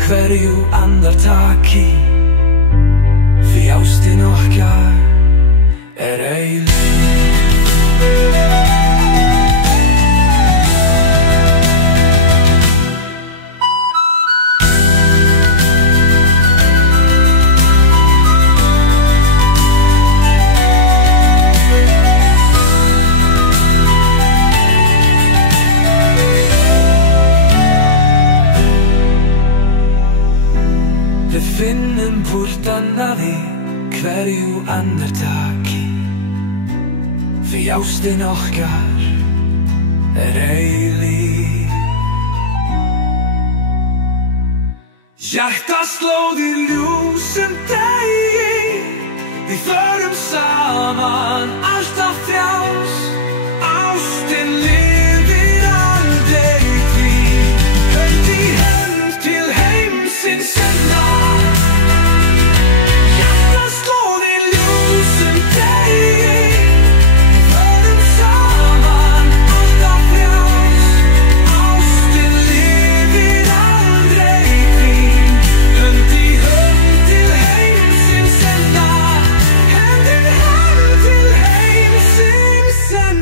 Hverju andartaki, því ástin okkar eilíf. Við finnum hvort annað í hverju andartaki, því ástin okkar eilíf. Hjarta slóð í ljósum degi, við förum saman alltaf frjáls. Ástin lifir aldrei því, hönd í hönd til heimsins enda. Send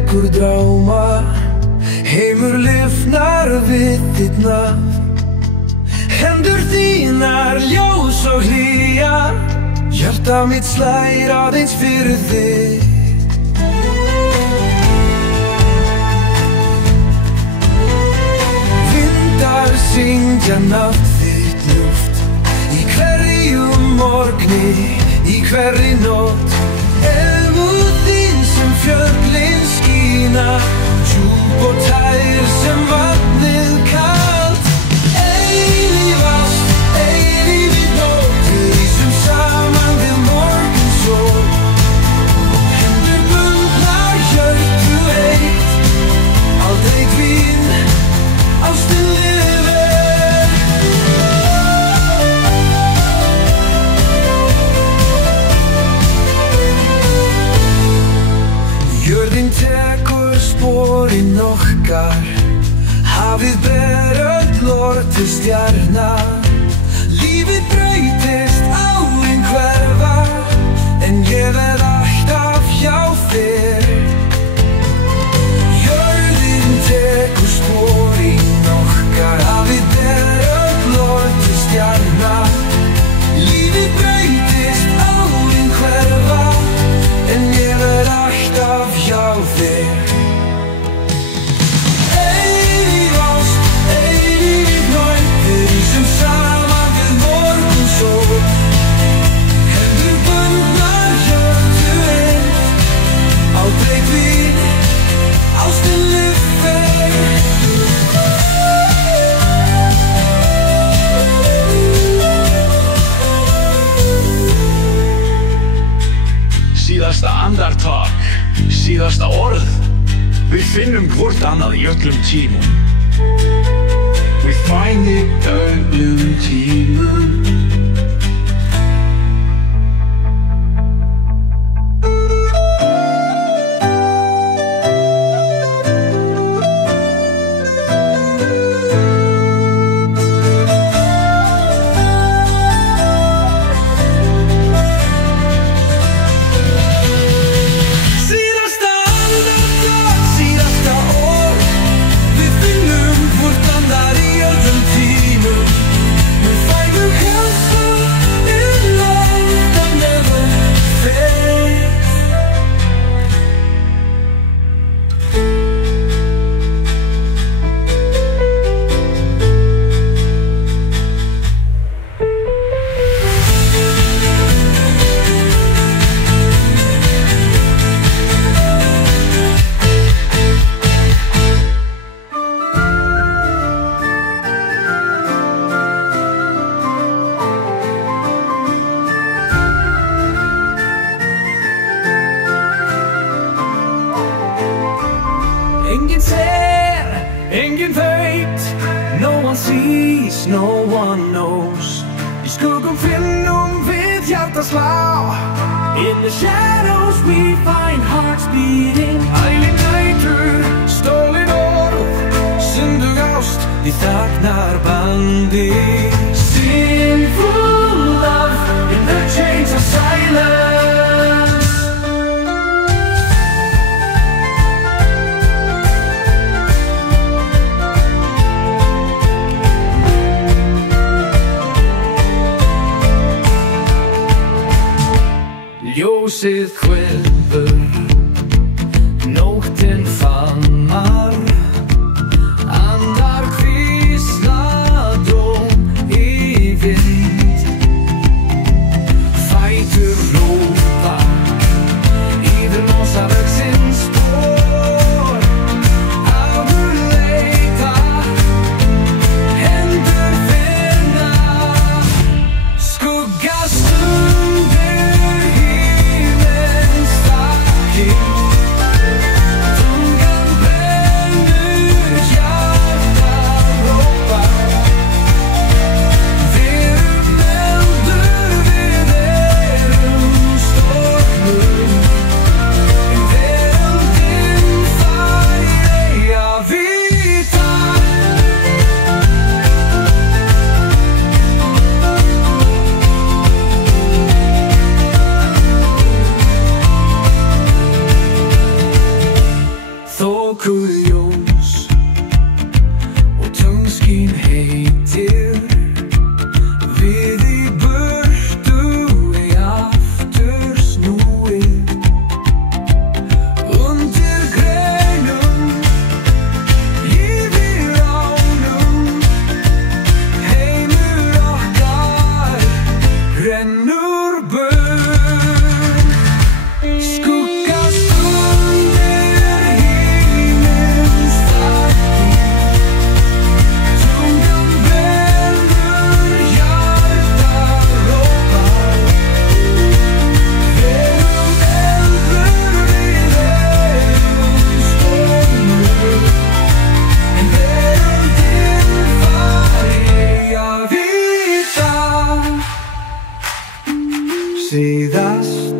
vekur drauma, heimur lifnar við þitt nafn. Hendur þínar ljós og hlýjar, hjarta mitt slær aðeins fyrir þig. Vindar syngja nafn þitt ljúft, í hverjum morgni, í hverri nótt. Elmúð þín sem fjöllin skína, djúp og tær sem vatnið kalt. Eilíf ást, eilíf nótt, við rísum saman við morgunsól. Hendur bundnar, hjörtu eitt, aldrei hvín, ástin lifir. Jörðin tekur sporin okkar, hafið ber öll orð til stjarna. Lífið breytist, árin hverfa, en ég verð alltaf hjá þér. Jörðin tekur sporin okkar, hafið ber öll orð til stjarna. Lífið breytist, árin hverfa, en ég verð alltaf hjá þér. Eilíf ást, eilíf nótt, við rísum saman við morgunsól. Hendur bundnar, hjörtu eitt, aldrei hvín, ástin lifir. Síðasta andartak, síðasta orð. Við finnum hvort annað í öllum tímum. We find it öllum tímum. Síðasta andartak, síðasta orð, við finnum hvort annað í öllum tímum. We find a answer in love that never fades. Enginn sér, enginn veit, no one sees, no one knows. Í skuggum finnum við hjarta slá, in the shadows we find hearts beating. Ælin nætur, stólin orð, syndug ást í þagnar bandi. Sinful love in the chains of silence. Ljósið hverfur, nóttin faðmar, andar hvísla dróm í vind. Fætur rópa, yfir mosavöxin spor. Áður leita, hendur finna, skuggastundir. Tungan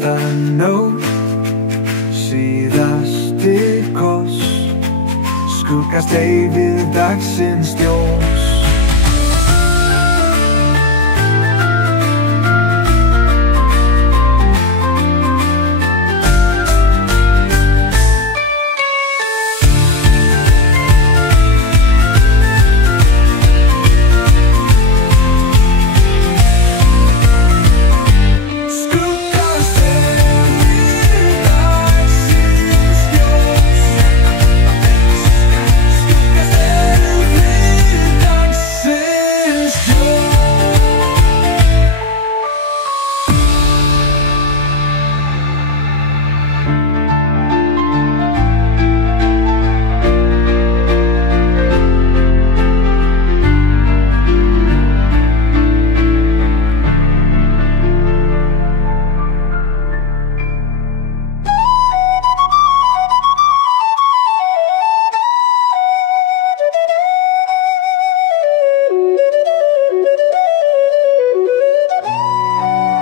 Síðasta nótt, síðasti koss, skuggast yfir dagsins ljós.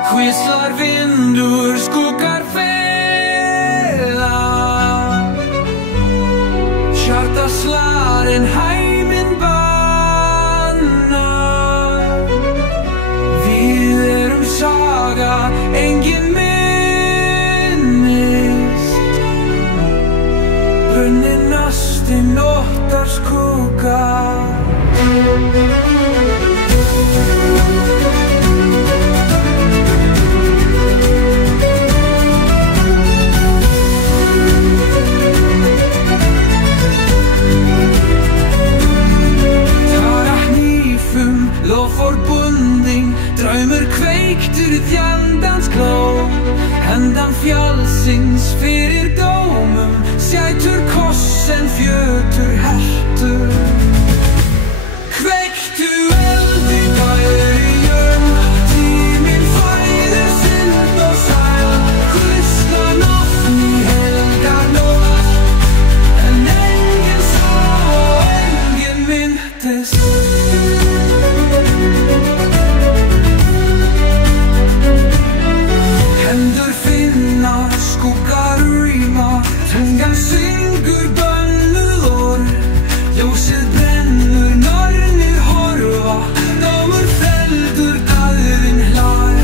Hvíslar vindur, skuggar fela, hjarta slær en hæminn bannar. Við erum saga, enginn minnist, brunnin asti nóttar skuggar. Loforbunding, draumur kveiktur í fjandans gló. Hendan fjallsins fyrir dómum, sætur koss en fjötur hertur. Kveiktu eld í bæjum, tíminn fæðir synd og sæl. Hvísla nafn í helga nótt, en enginn sá og enginn minntist. Hendur finna, skuggar rýma, tungan syngur bönnuð orð. Ljósið brennur, nornir horfa, dómur feldur, daðurinn hlær.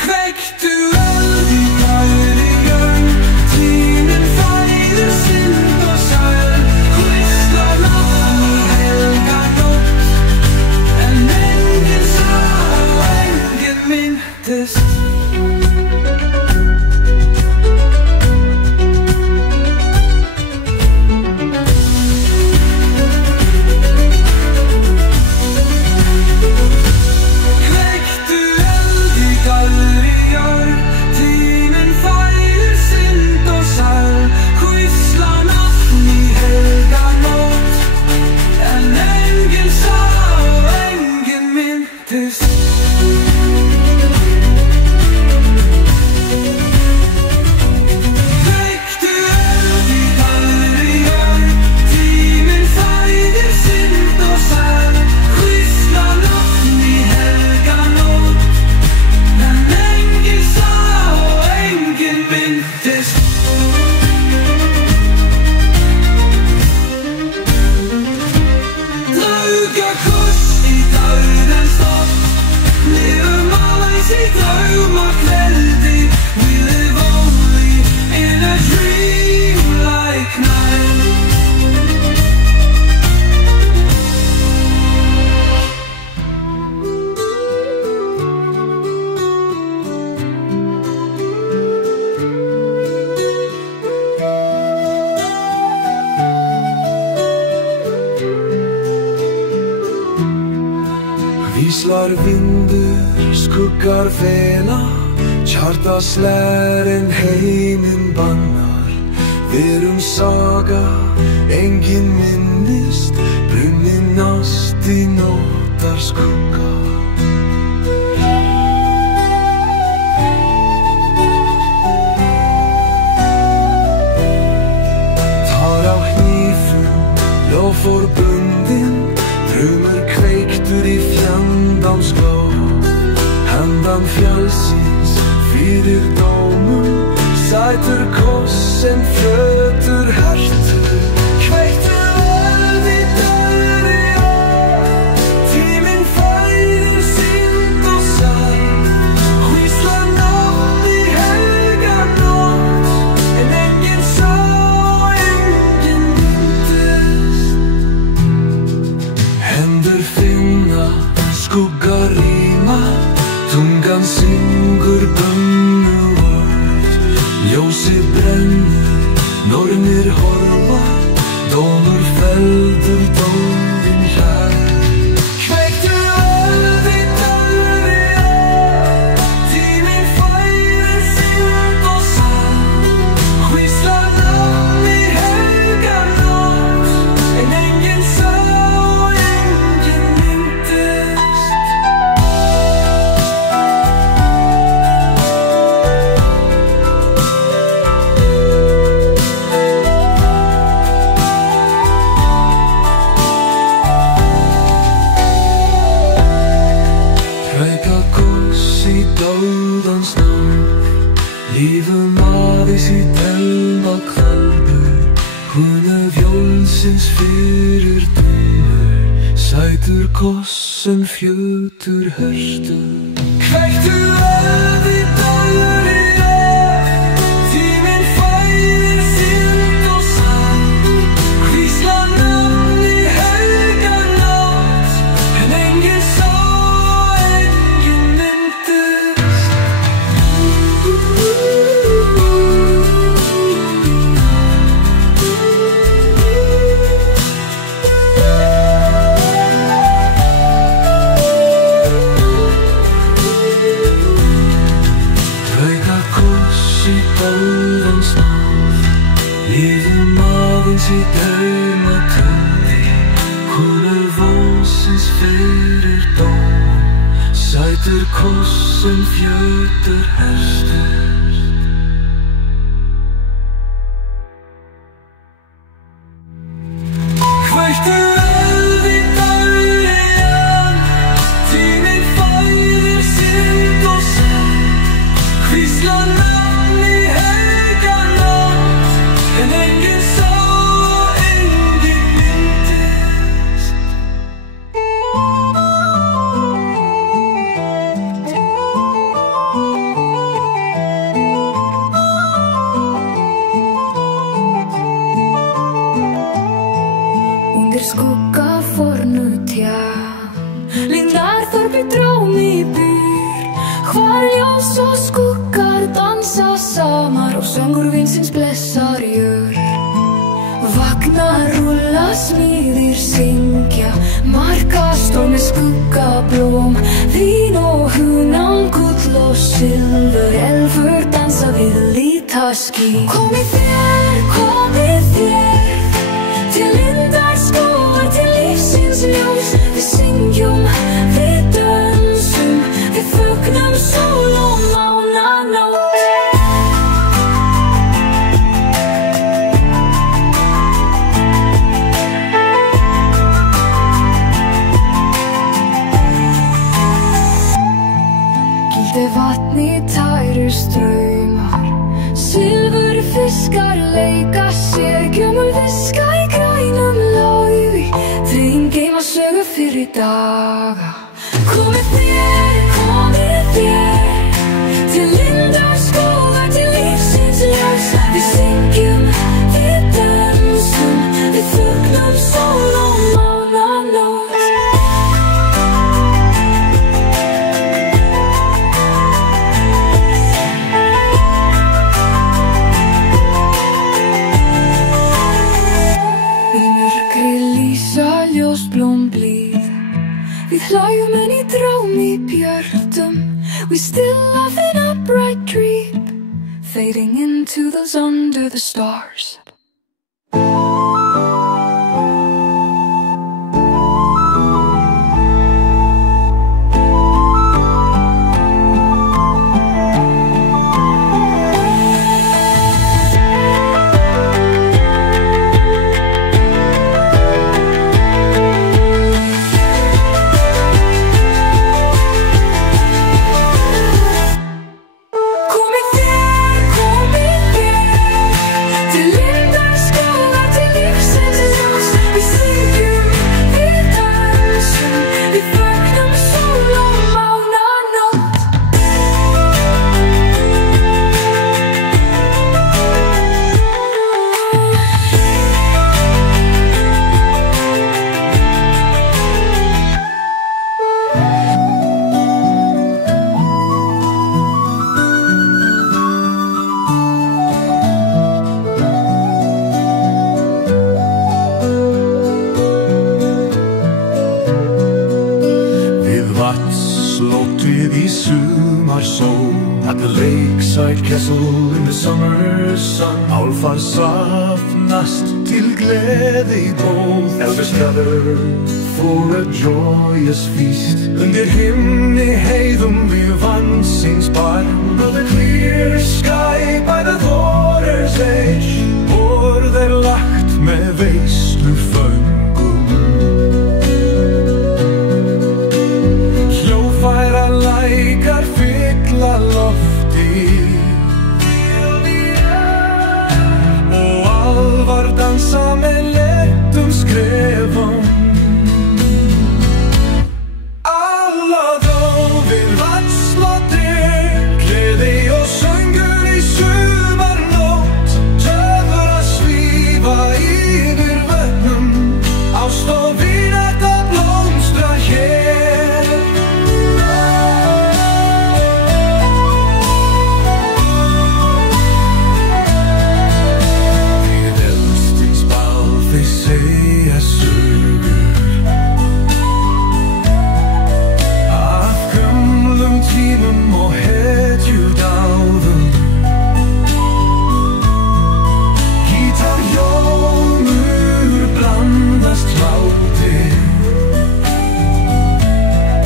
Kveiktu eld í bæri jörn, tíminn fæðir synd og sæl. Hvísla nafn í helga nótt, en enginn sá og enginn minntist. Hvíslar vindur, skuggar fela, hjarta slær en heiminn bannar. Við erum saga, enginn minnist, brunnin asti nóttar skuggar. Tar á hnífum, loforbundin, draumur kveiktur í fjandans gló. Handan fjallsins sætur kossinn fjötur hertur. Kveiktu eld í dauri tíminn færir synd og sorg. Hvísla nafn í helga nótt en enginn sá, enginn minntist. Hendur finna, skuggar rýma, tungan syngur bönnuord. Ljósið brennur, nornir horfa, dómur feldur dóminn hjær. Kveiktu eld í dauri tíminn færir synd og sorg. Hvísla nafn í helga nótt en enginn sá, enginn minntist. Kveika koss í döðans náð, lífum aðeins í telma kaldur. Hún fjólsins fyrir dómur, sætur kossinn fjötur hertur. Kveiktu eld í dauri tíminn færir synd og sorg. Hvísla nafn í helga nótt en enginn sá, enginn minntist. Kveika koss í döðans náð, lífum aðeins í drauma kaldi. Hún vonsins fyrir dóm, sætur kossinn fjötur hertur. Kveiktu eld í dauri tíminn færir synd og sorg. Hvísla nafn í helga nótt en enginn sá, enginn minntist. Undir skugga fornutja lindar þorpi drómi byr. Hvar ljós og skuggar dansa samar og söngur vindsins blessar jör. Vagnar rulla, smiðir syngja, markast og með skuggablóm. Vín og hunan, gull og silfur, elfur dansa við lítaský. Komið þér til lindar skógar, til lífsins ljós. Við syngjum, við dönsum, við fögnum sól og mánanótt. Gildi vatni tærir straumar, silfurfiskar leika sér. Gömul viska í grænum laug, þín geima sögu fyrir daga. Komið þér til lindar skógar, til lífsins ljós. Við syngjum, við dönsum, við fögnum sól og mánanótt. Við myrkri lýsa ljósblóm blíð, við hlæjum en í drómi björtum. We still laugh in a bright dream, fading into those under the stars. Komið þér white castle in the summer sun. Álfar safnast til gleði í bóð. Eldest brother for a joyous feast. Undir himni heiðum við vandsins barn. By the clear sky by the water's edge. Borð lagt með veislu föngum. Hljóðfæra lækar fylla lofti. Og álfar dansa með léttum skrefum. Alla við vatnslotti, gleði og söngur í sumarnótt. Töfur að svífa yfir vötnum, ást og vinátta blómstra hér. Við elstins bál þeir segja sögur af gömlum tímum og hetjudáðum. Gítarjómur blandast hláti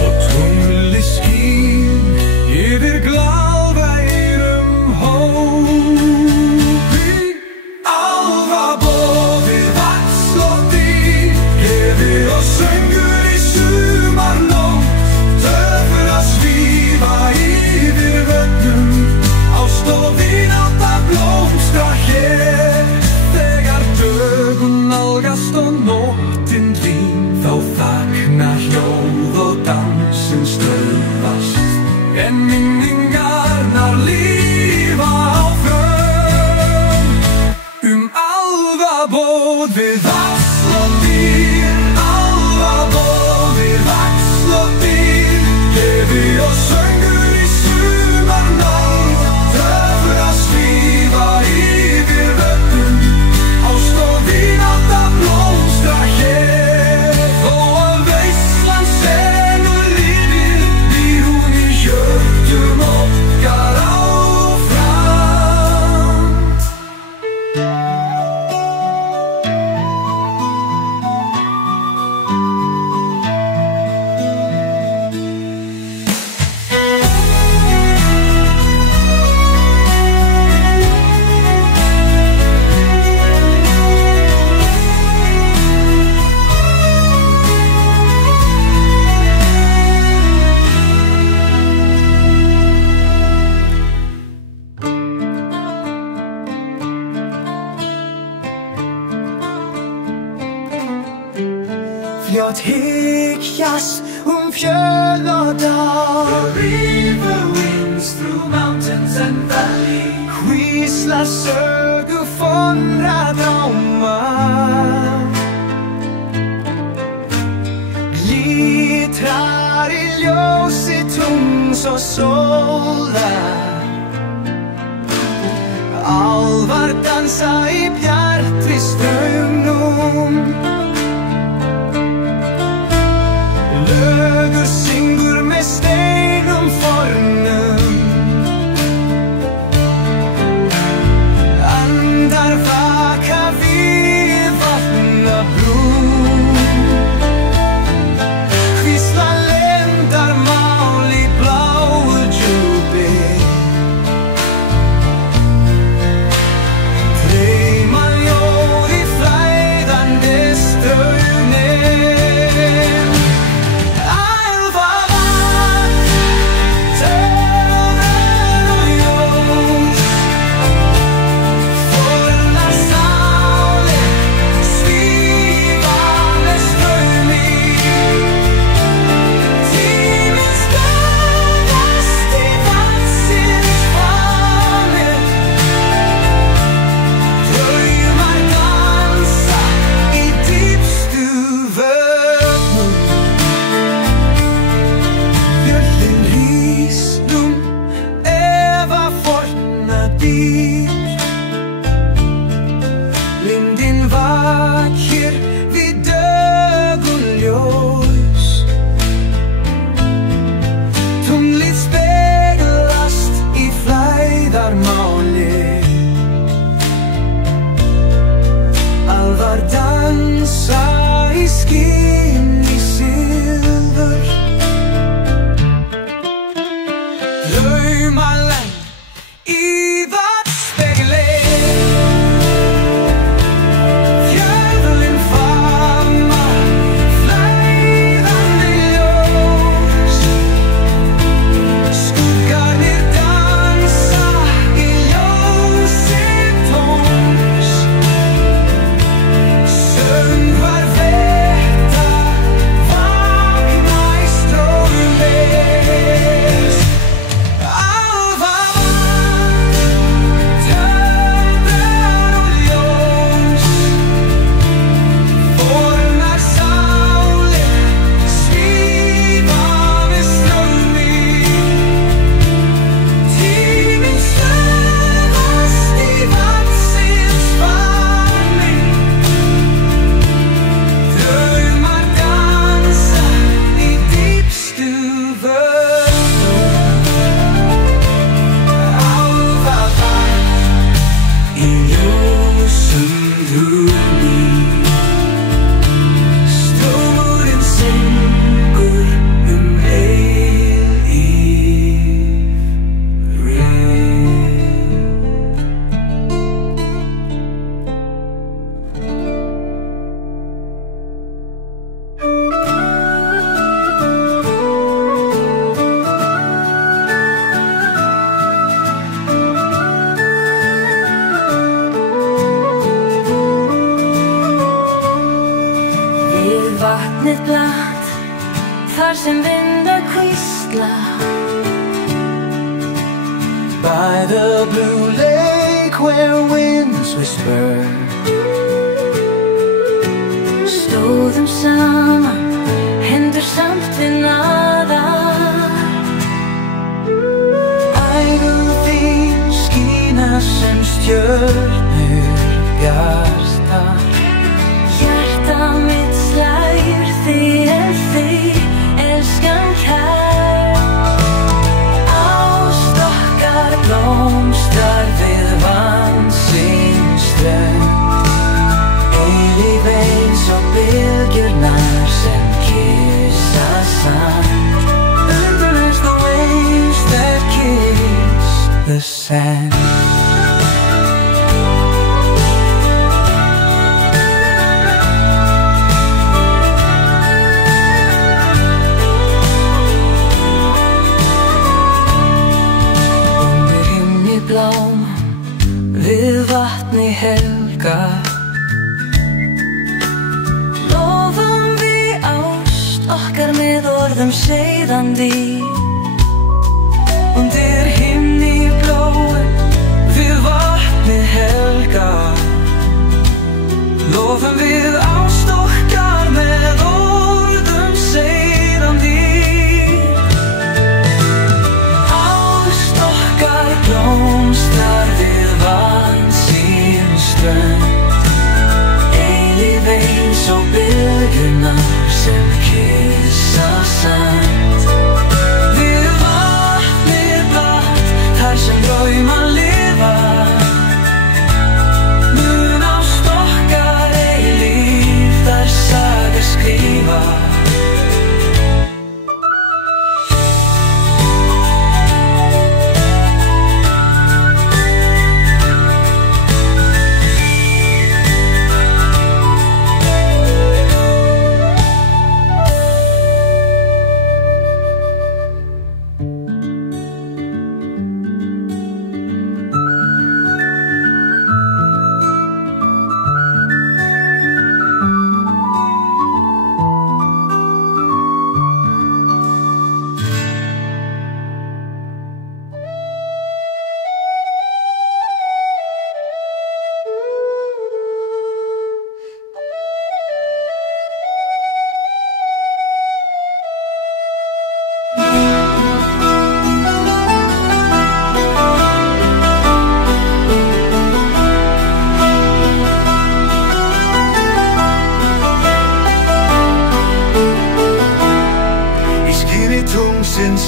og tunglið skín yfir glaðværum hópi. Álfaboð við vatnslotti, gleði og söngur í sumarnótt. Töfur að svífa yfir vötnum, ást og vinátta blómstra hér. Þegar dögun nálgast og nóttin dvín, þá þagna hljóð og dansinn stöðvast. En minningarnar lifa áfram. Álfaboð við vatnslotti, álfaboð við vatnslotti. Gleði og söngur í sumarnótt. Töfur að svífa yfir vötnum, ást og vinátta blómstra hér. Þó að veislan sennur yfir, býr hún í hjörtum okkar áfram. Fljótt hyggjast fjöll og dal. The river winds through mountains and valleys. Hvíslar sögu fórra dráma. Glitrar í ljósi tungls og sólar. Álfar dansa í bjartri straumnum. Lögur syngur með steinum fornum. Andar vaka við vatnabrún. Hvísla leyndarmál í bláu djúpi. Dreyma ljóð í flæðandi straumnum. Tunglið speglast í flæðarmál. where winds whisper. Stóðum saman, hendur samt við naðar. Ægum þín skína sem stjörnur bjartar. Hjarta mitt slær þig, elskan kær. Ást okkar blómstrar við vandsins strönd. Eilíf eins og bylgjurnar sem kyssa sand. Underneath the waves that kiss the sand. Undir himni blóm, við vatni helga. Lofum við ást okkar með orðum seiðandi. Undir himni blóum, við vatni helga. Lofum við ást okkar með orðum seiðandi. Ást okkar blómstrar við vandsins strönd. Eilíf eins og bylgjurnar sem kyssa sand. Við vatnið blátt, þar sem draumar lifa. Mun ást okkar eilíf, þar saga skrifa.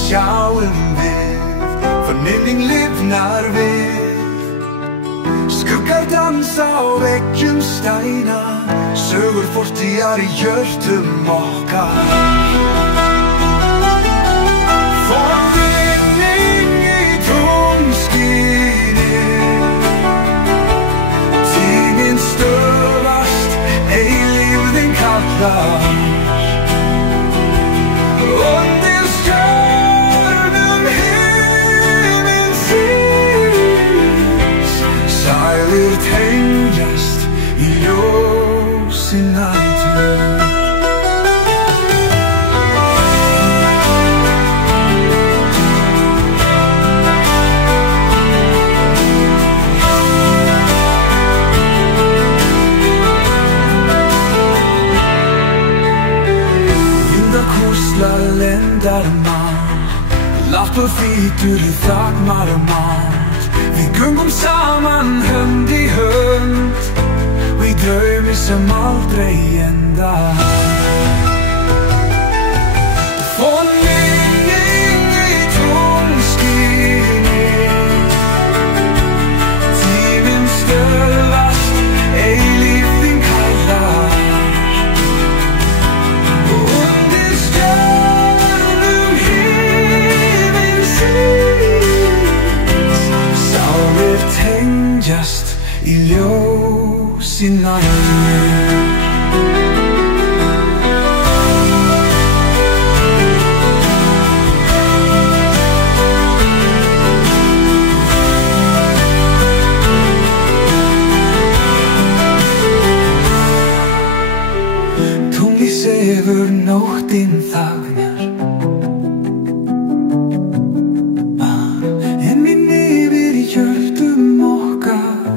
Sjáum við, fornynning lifnar við. Skuggar dansa á veggjum steina, sögur fortíðar í hjörtum okkar. Fornynning í tunglskini, tíminn stöðvast, eilífðin kallar. Undir stjörnum himins síns, sælir tengjast í ljósi nætur. Lendarmann, látt og þýtur þagnar mat. Við göngum saman hönd í hönd og í draumi sem aldrei endar. Fornynning í tunglskini, tíminn stöðvast, eilífðin kallar. Tengjast í ljósi nætur. Tunglið sefur, nóttin þagnar. En minn yfir í hjörtum okkar.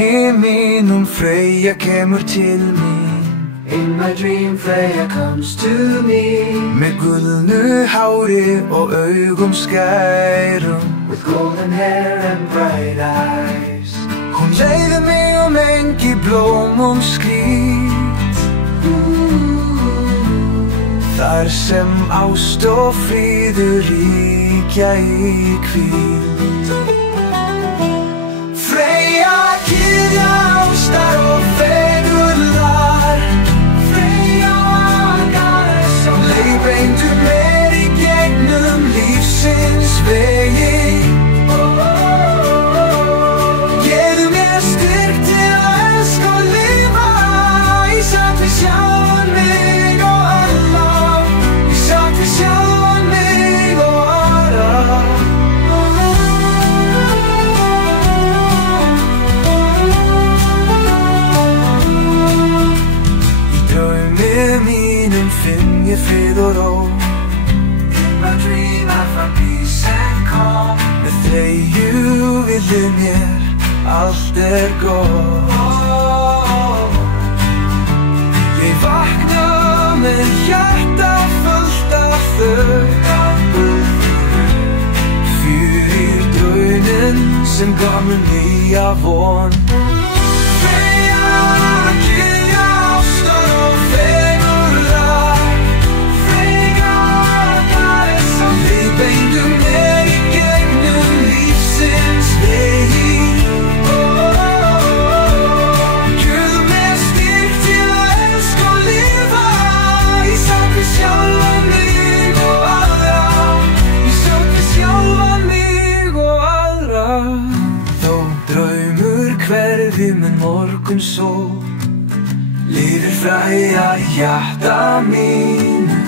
draumi mínum Freyja kemur til mín. In my dream Freyja comes to me. Með gullnu hári og augum skærum. With golden hair and bright eyes. Hún leiðir mig engi blómum skrít. Þar sem ást og fríður ríkja í hvíld. Freyja, gyðja ástar og fegurðar. Freyja, goddess of love. Leiðbeindu mér í gegnum lífsins vegi. Gefðu mér styrk til að elska og lifa. Í sátt við sjálfan mig og alla. Í sátt við sjálfan mig og aðra. Mínum finn ég frið og ró. In my dream I find peace and calm. Með þreyju villu mér allt gott. Ég vakna með hjarta fullt af þau. Fyrir draunin sem gaf mér nýja von. Freyja, gyðja ástar og fegurðar. Freyja, goddess of love. Leiðbeindu mér í gegnum lífsins vegi. Gefðu mér styrk til að elska og lifa. Í sátt við sjálfan mig og aðra. Í sátt við sjálfan mig og aðra. Þó draumur hverfi með morgunsól. Lifir Freyja í hjarta mínu.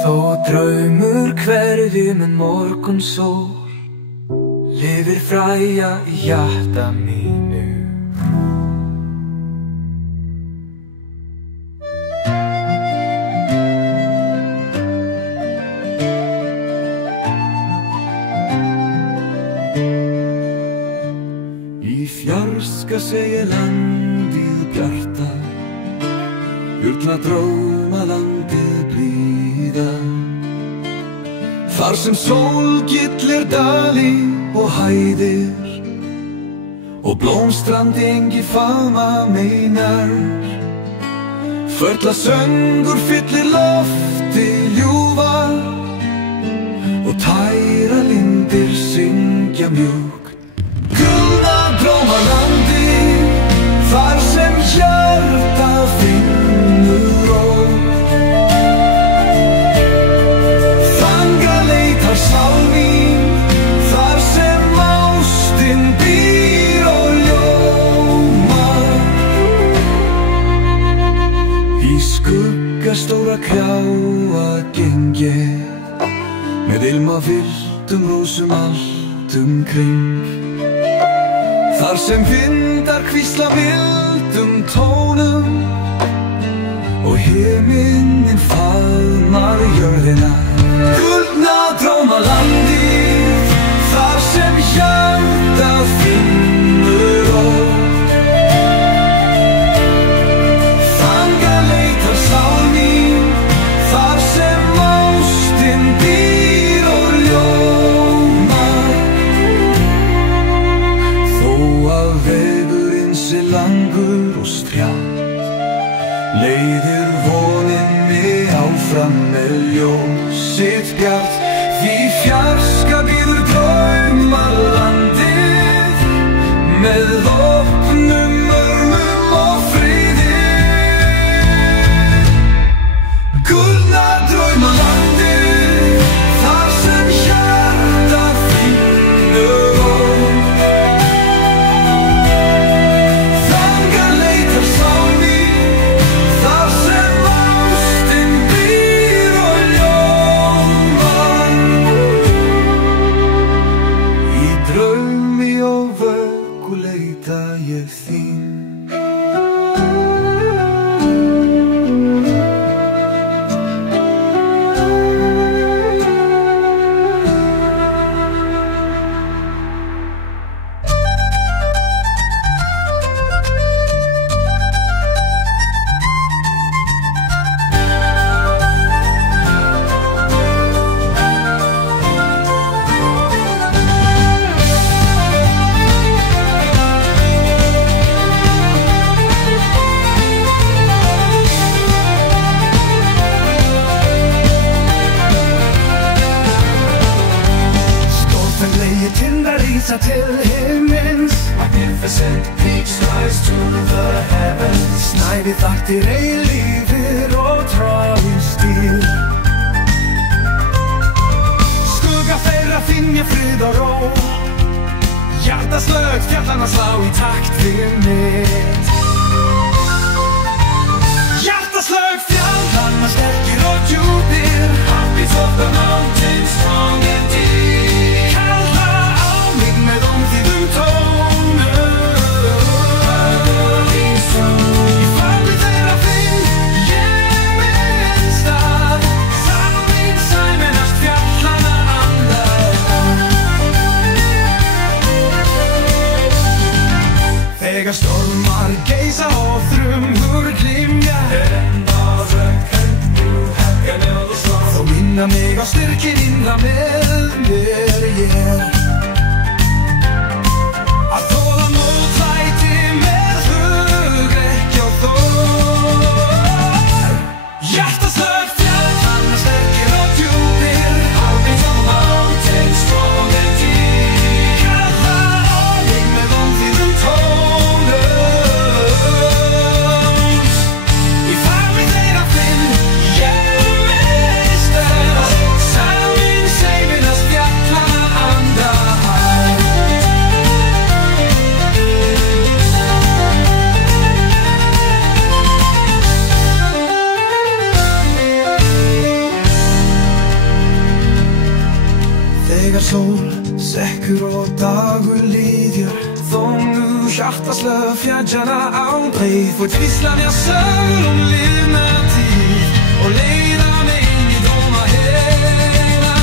Þó draumur hverfi með morgunsól. Lifir Freyja í hjarta mínu. Í fjarska segir landið bjarta. Hjörna dróma landið blíða. Þar sem sól gyllir dali og hæðir. Og blómstrandi engi faðma mig nær. Förla söngur fyllir lofti ljúfa. Og tæra lindir syngja mjúk. Gullna drómalandi. Þar sem hjarta finnur ró. Sál mín, þar sem ástin býr og ljómar. Í skugga stóra krjáa geng ég. Með ilma villtum rósum allt kring. Þar sem vindar hvísla vildum tónum. Og himinn faðmar jörðina. Gullna drómalandið, þar sem hjarta finnur ró. Þangað leitar sál mín, þar sem ástin býr og ljómar. Þó að vegurinn sé langur og strjáll, leiðir vonin mig áfram með ljósið bjart. Því fjarska býður draumalandið. reisa til himins. Magnificent peaks rise to the heavens. Snævi þaktir eilífir og tráinn stíl. Skugga þeirra finn ég frið og ró. Hjartaslög fjallanna slá í takt við mitt. Hjartaslög fjallanna sterkir og djúpir. Heartbeats of the mountains strong and deep. Kalla á mig með ómþýðum tónum. Burning strong. Í faðmi þeirra finn ég minn stað. Sál mín sæmennast fjallanna andar. Þegar stormar geisa og þrumur glymja, þó minna mig á styrkin innra með mér ég. Að þola mótlæti með hugrekki og þor. Hjartaslög fjallanna sterkir og djúpir. Heartbeats of the mountains strong and deep. Kalla á mig með ómþýðum tónum. Í faðmi þeirra finn ég minn stað. Sál mín sæmennast fjallanna andar. Þegar sól sekkur og dagur líður, þó nú hjartaslög fjallanna án breið, får tvisla mér sögur liðna tíð og leiða mig inn í dóma heila.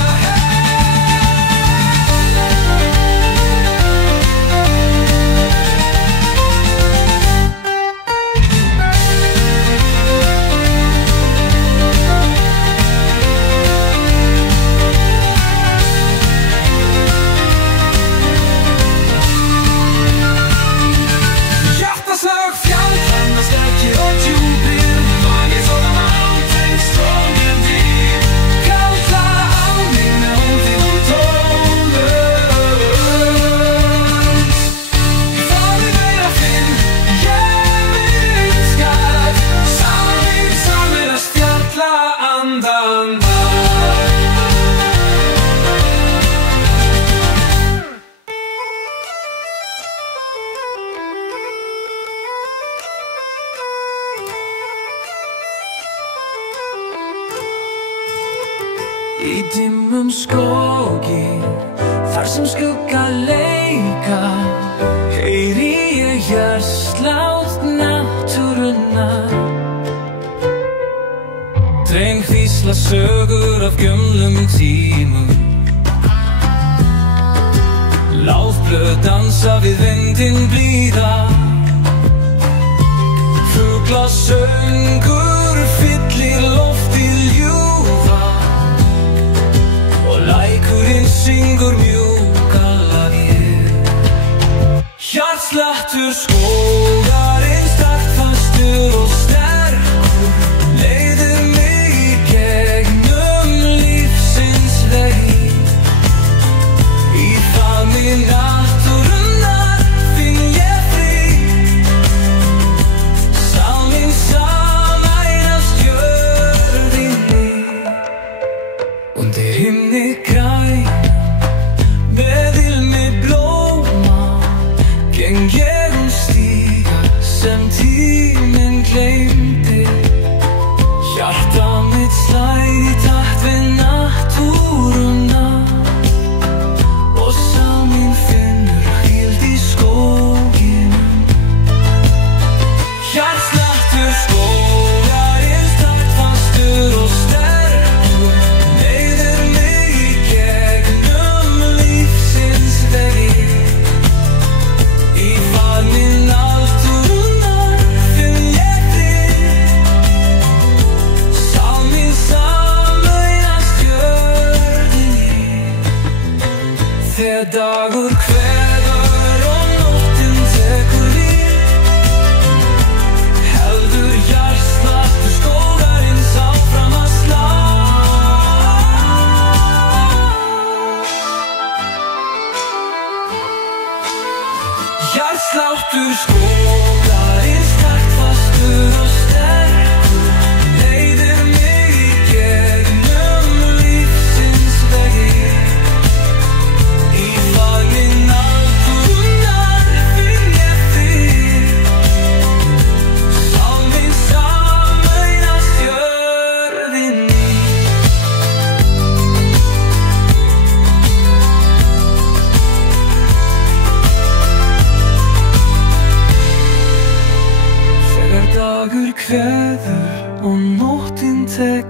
Hjartaslög fjallanna sterkir og djúpir. Heartbeats of the mountains strong and deep. Kalla á mig með ómþýðum tónum. Í faðmi þeirra finn ég minn stað. Sál mín sæmennast fjallaandan. Í dimmum skógi, þar sem skuggar leika, heyri ég hjartslátt náttúrunnar. Dreng hvísla sögur af gömlum tímum. Lágblöð dansa við vindinn blíða. Fuglasöngur fyllir loftið ljúfa og lækurinn syngur mjúka lagið. Hjartsláttur skógarins taktfastur og sterkur leiðir mig í gegnum lífsins leið. Í faðmi náttúrunnar finn ég frið. Sál mín sameinast jörðinni. Undir himni græn, með ilmi blóma, geng ég stíga sem tíminn gleymdi. Hjarta mitt slær í takt við náttúruna og sál mín finnur hvíld í skóginum. Hjartsláttur skógarins taktfastur og sterkur leiðir mig í gegnum lífsins leið. Í faðmi náttúrunnar finn ég frið. Sál mín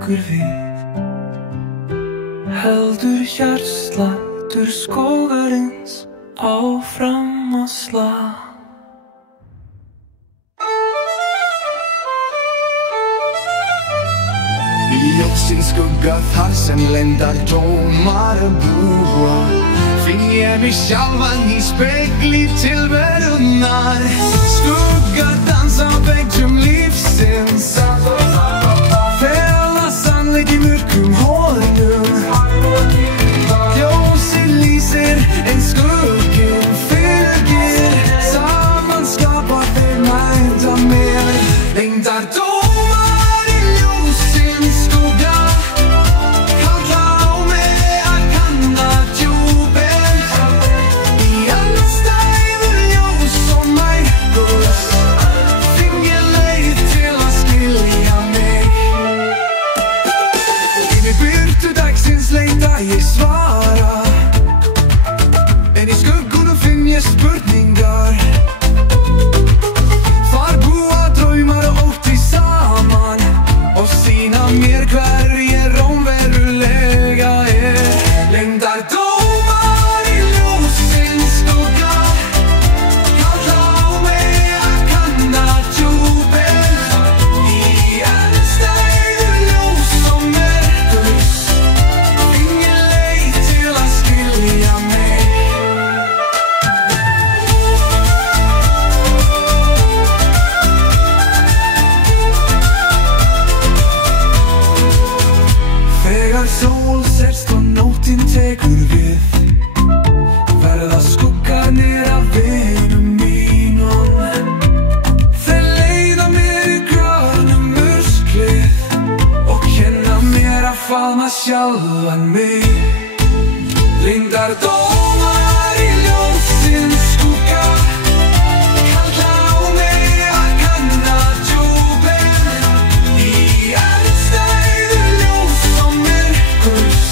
okkur við. Heldur hjartsláttur skógarins áfram að slá. Í ljósins skugga þar sem leyndardómar búa, finn ég mig sjálfan í spegli tilverunnar. Skuggar dansa á veggjum lífsins, fela sannleik í mörkum holunum. Ljósið lýsir en skugginn fylgir, saman skapa þeir mæta mér. Leyndardómar í ljósins skugga, kalla á mig að kanna djúpin. Í andstæðu ljós og myrkurs finn ég leið til að skilja mig. Yfir birtu dagsins leita ég svara, en í skuggunum finn ég spurningar. Þar búa draumar og ótti saman og sýna mér hver ég raunverulega er. Leyndardómar í ljósins skugga, kalla á mig að kanna djúpin. Í andstæðu ljós og myrkurs finn ég leið til að skilja mig. Þegar sól sest og nóttin tekur við, verða skuggarnir af vinum mínum. Þeir leiða mér í grönum myrkrið og kenna mér að faðma sjálfan mig. Leyndardómar í ljósins skugga, kalla á mig að kanna djúpin. Í andstæðu ljós og myrkurs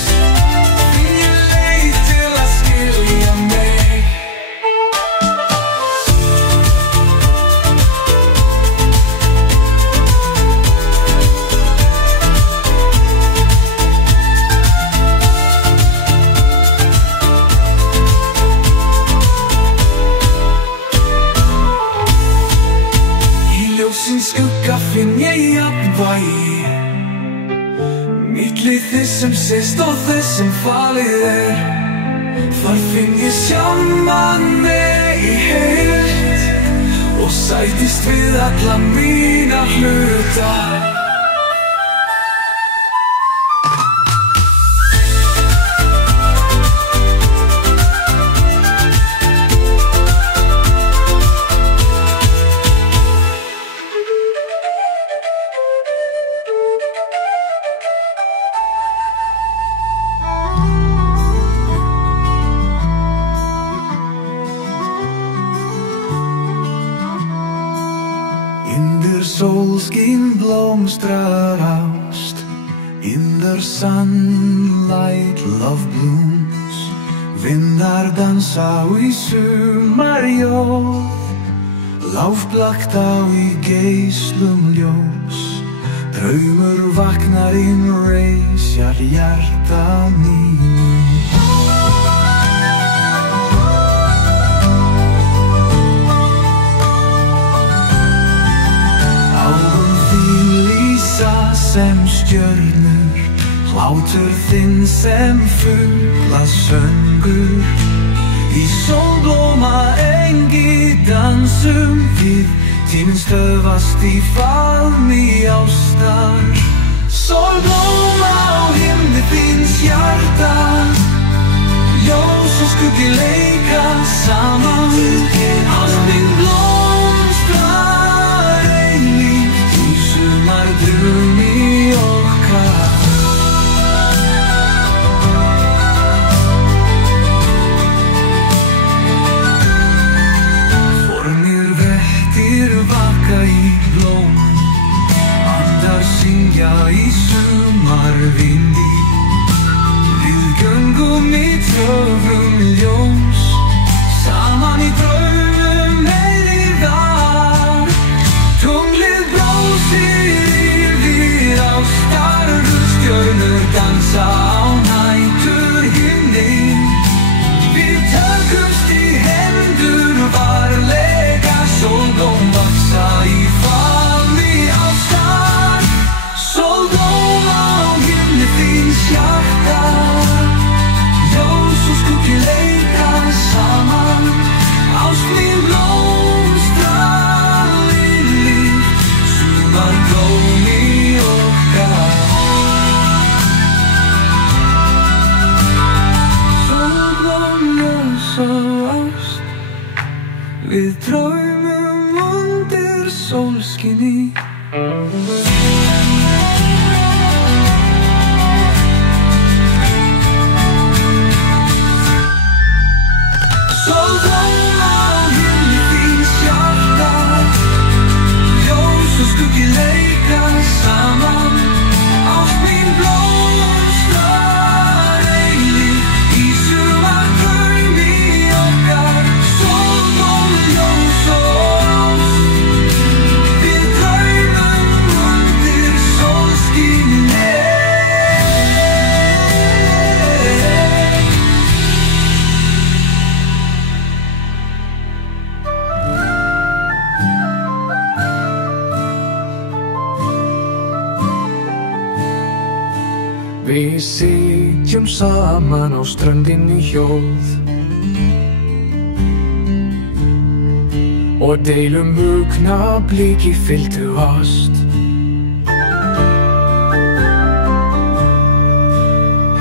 finn ég leið til að skilja mig. Í ljósins skugga finn ég jafnvægi, milli þess sem sést og þess sem falið er. Þar finn ég sjálfan mig í heild og sætist við alla mína hluta. Under solskin blomstrar ást, in the sunlight love blooms. Vindar dansa í sumarjóð, láfblakt á í geislum ljós. Draumur vaknar inn reisjar hjarta mínu. Sem stjörnur, hlátur þinn sem fuglasöngur. Í sólblóma engi dansum við, tíminn stöðvast í faðmi ástar. Sólblóma á himni þíns hjarta, ljós og skuggi leika saman. Ástin blómstrar eilíft í sumardrumi okkar. Fornir vettir vaka í blóm, andar syngja í sumarvindi. Við göngum í töfrum ljós, saman í draumum dansa á næturhimni. Við tökumst í hendur varlega, sólblóm vaxa í faðmi ástar. Sólblóm á himni þíns hjarta, ljós og skuggi leika saman. Ást mín blómstrar líf, sumar blóm í okkar. Sólblóm, ljós og ást, við draumum undir sólskini. Sólblóm á himni þíns hjarta, ljós og skuggi leika saman. Ást mín blómstrar eilíf í sumardraumi okkar. Sólblóm, ljós og ást, við draumum undir sólskini. Við sitjum saman á ströndinni hljóð og deilum augnabliki fylltu ást.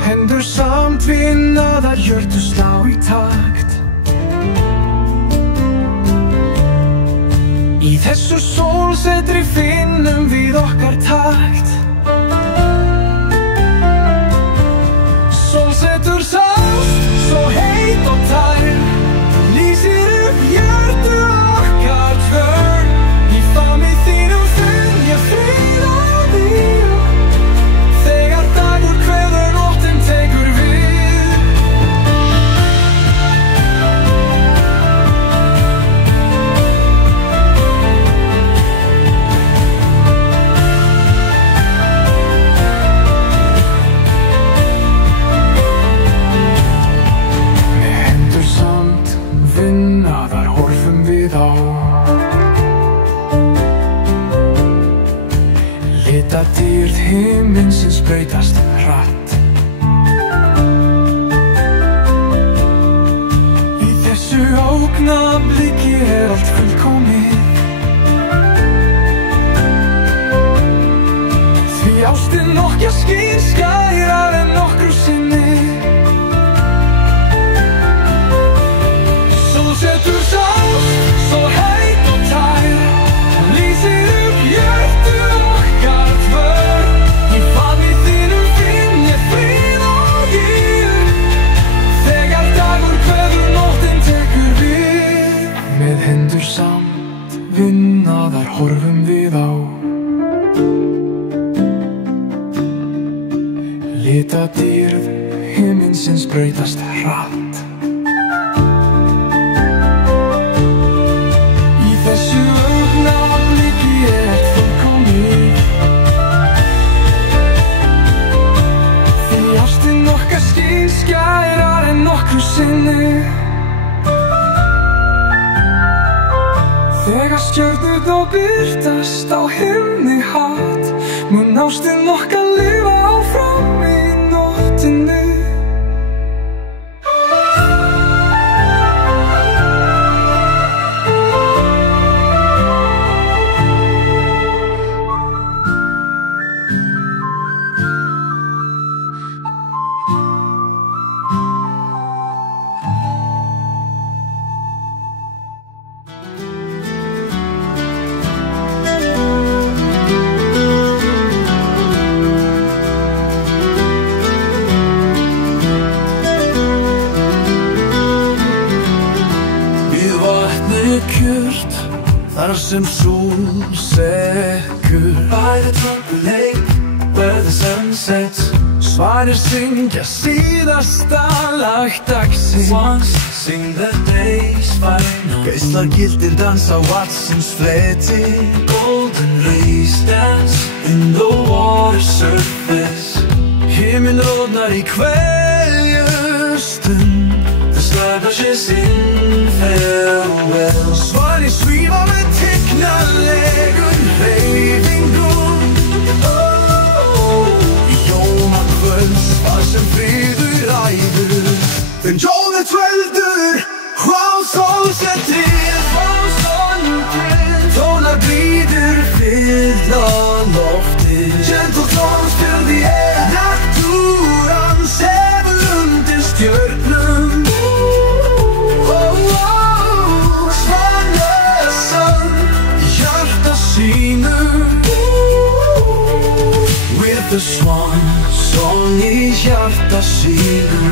Hendur samtvinnaðar hjörtu slá í takt. Í þessu sólsetri finnum við okkar takt. Sólsetur sást, svo heit og tær, lýsir upp hjörtu okkar tvö. Í faðmi þínum finn ég frið og víu, þegar dagur kveður nóttin tekur við. Þar horfum við á litadýrð himinsins breytast hratt. Í þessu augnabliki allt fullkomið, því ástin okkar skín skærar en nokkru sinni. Sólsetur sást, svo heit og tær, lýsir upp hjörtu okkar tvö. Í faðmi þínum finn ég frið og hlýju, þegar dagur kveður nóttin tekur við. Með hendur samt vinnaðar horfum við á litadýrð himinsins breytast hratt. Skærar en nokkru sinni, þegar stjörnurnar birtast á himni hátt, mun ástin okkar lifa áfram í nóttinni. Kjört, þar sem sól sekkur. By the tranquil lake where the sun sets, svanir syngja síðasta lag dagsins. Once sing the day's final, geislar gildir dansa á vatnsins fleti. Golden rays dance in the water surface. Here Himmel rodnar í kveljustund. Det slarvar sig sin farewell. Svanir svífa með tignarlegun hreyfingum. Jóna kvölds var sem friður ræður. Den jóna tvöldur, sólsetrið, tónar blíður fylla loftið. Gentle tones fill the air. Náttúran sefur undir stjörnum. Svanasöng í hjarta sínu. With the swan song í hjarta sínu.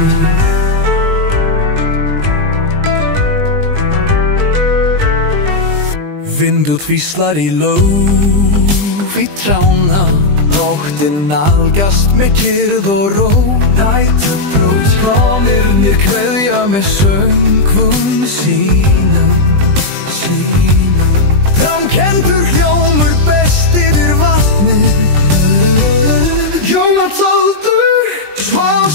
Vindur hvíslar í lóf í trána. Nóttin nálgast með kyrrð og ró. Næturbrot komir mér kveðja með söngvum sínum. Framkenndur hljómur best yfir vatnið. Jóna tjaldur,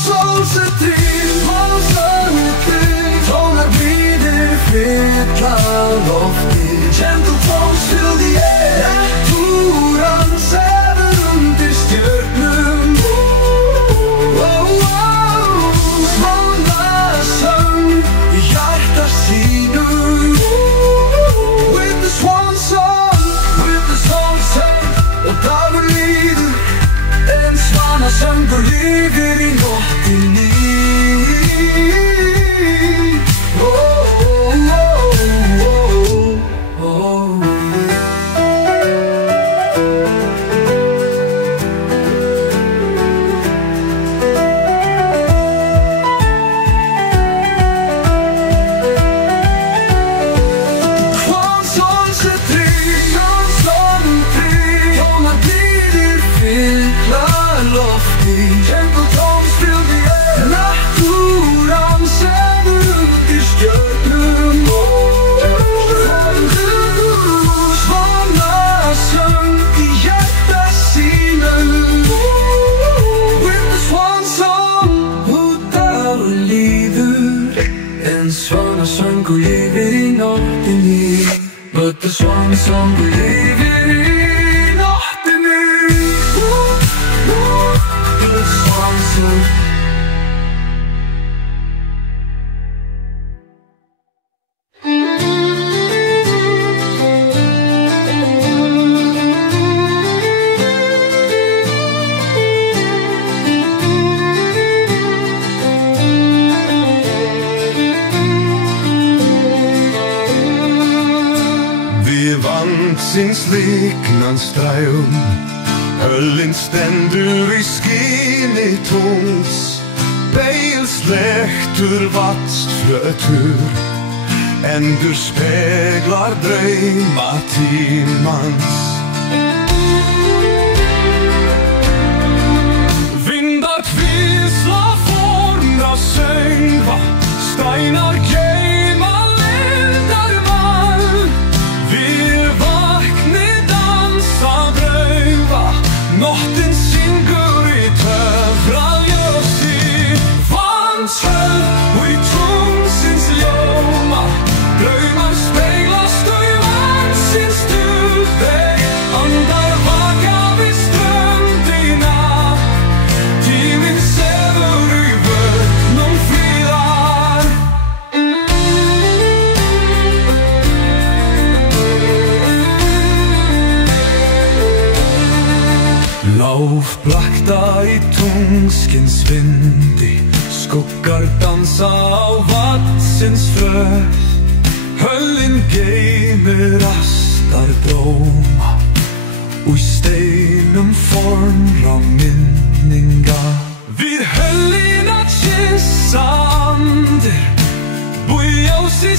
sólsetrið, tónar blíðir fylla loftið. Gentle tones fill the air. Náttúran sefur undir stjörnum. Svanasöng í hjarta sínu. With the swan song, og dagur líður, en svanasöngur lifir í nóttinni. But the swan song lifir í nóttinni. The swan song. Vansins liknan stræum. Höllin stendur í skini tungls. Speilslektur vatnsflötur endur speglar drauma tímans. Vindar hvísla forna söngva. Steinar geyma lindar mann. Við vaknið dansa brauða. Nóttin syngur í töfraljósi. Vatnshöll og í tungsins ljóma. Draumar speglast og í vansins dulde. Andar vaka við ströndina. Tíminn sefur í vötnum friðar. Láf blakta í tungskins vindi. Skuggar dansa á vatsins fröð. Höllin geymir astar dróma. Og í steinum formra minninga. Við höllina kyssa andir. Búi ljósi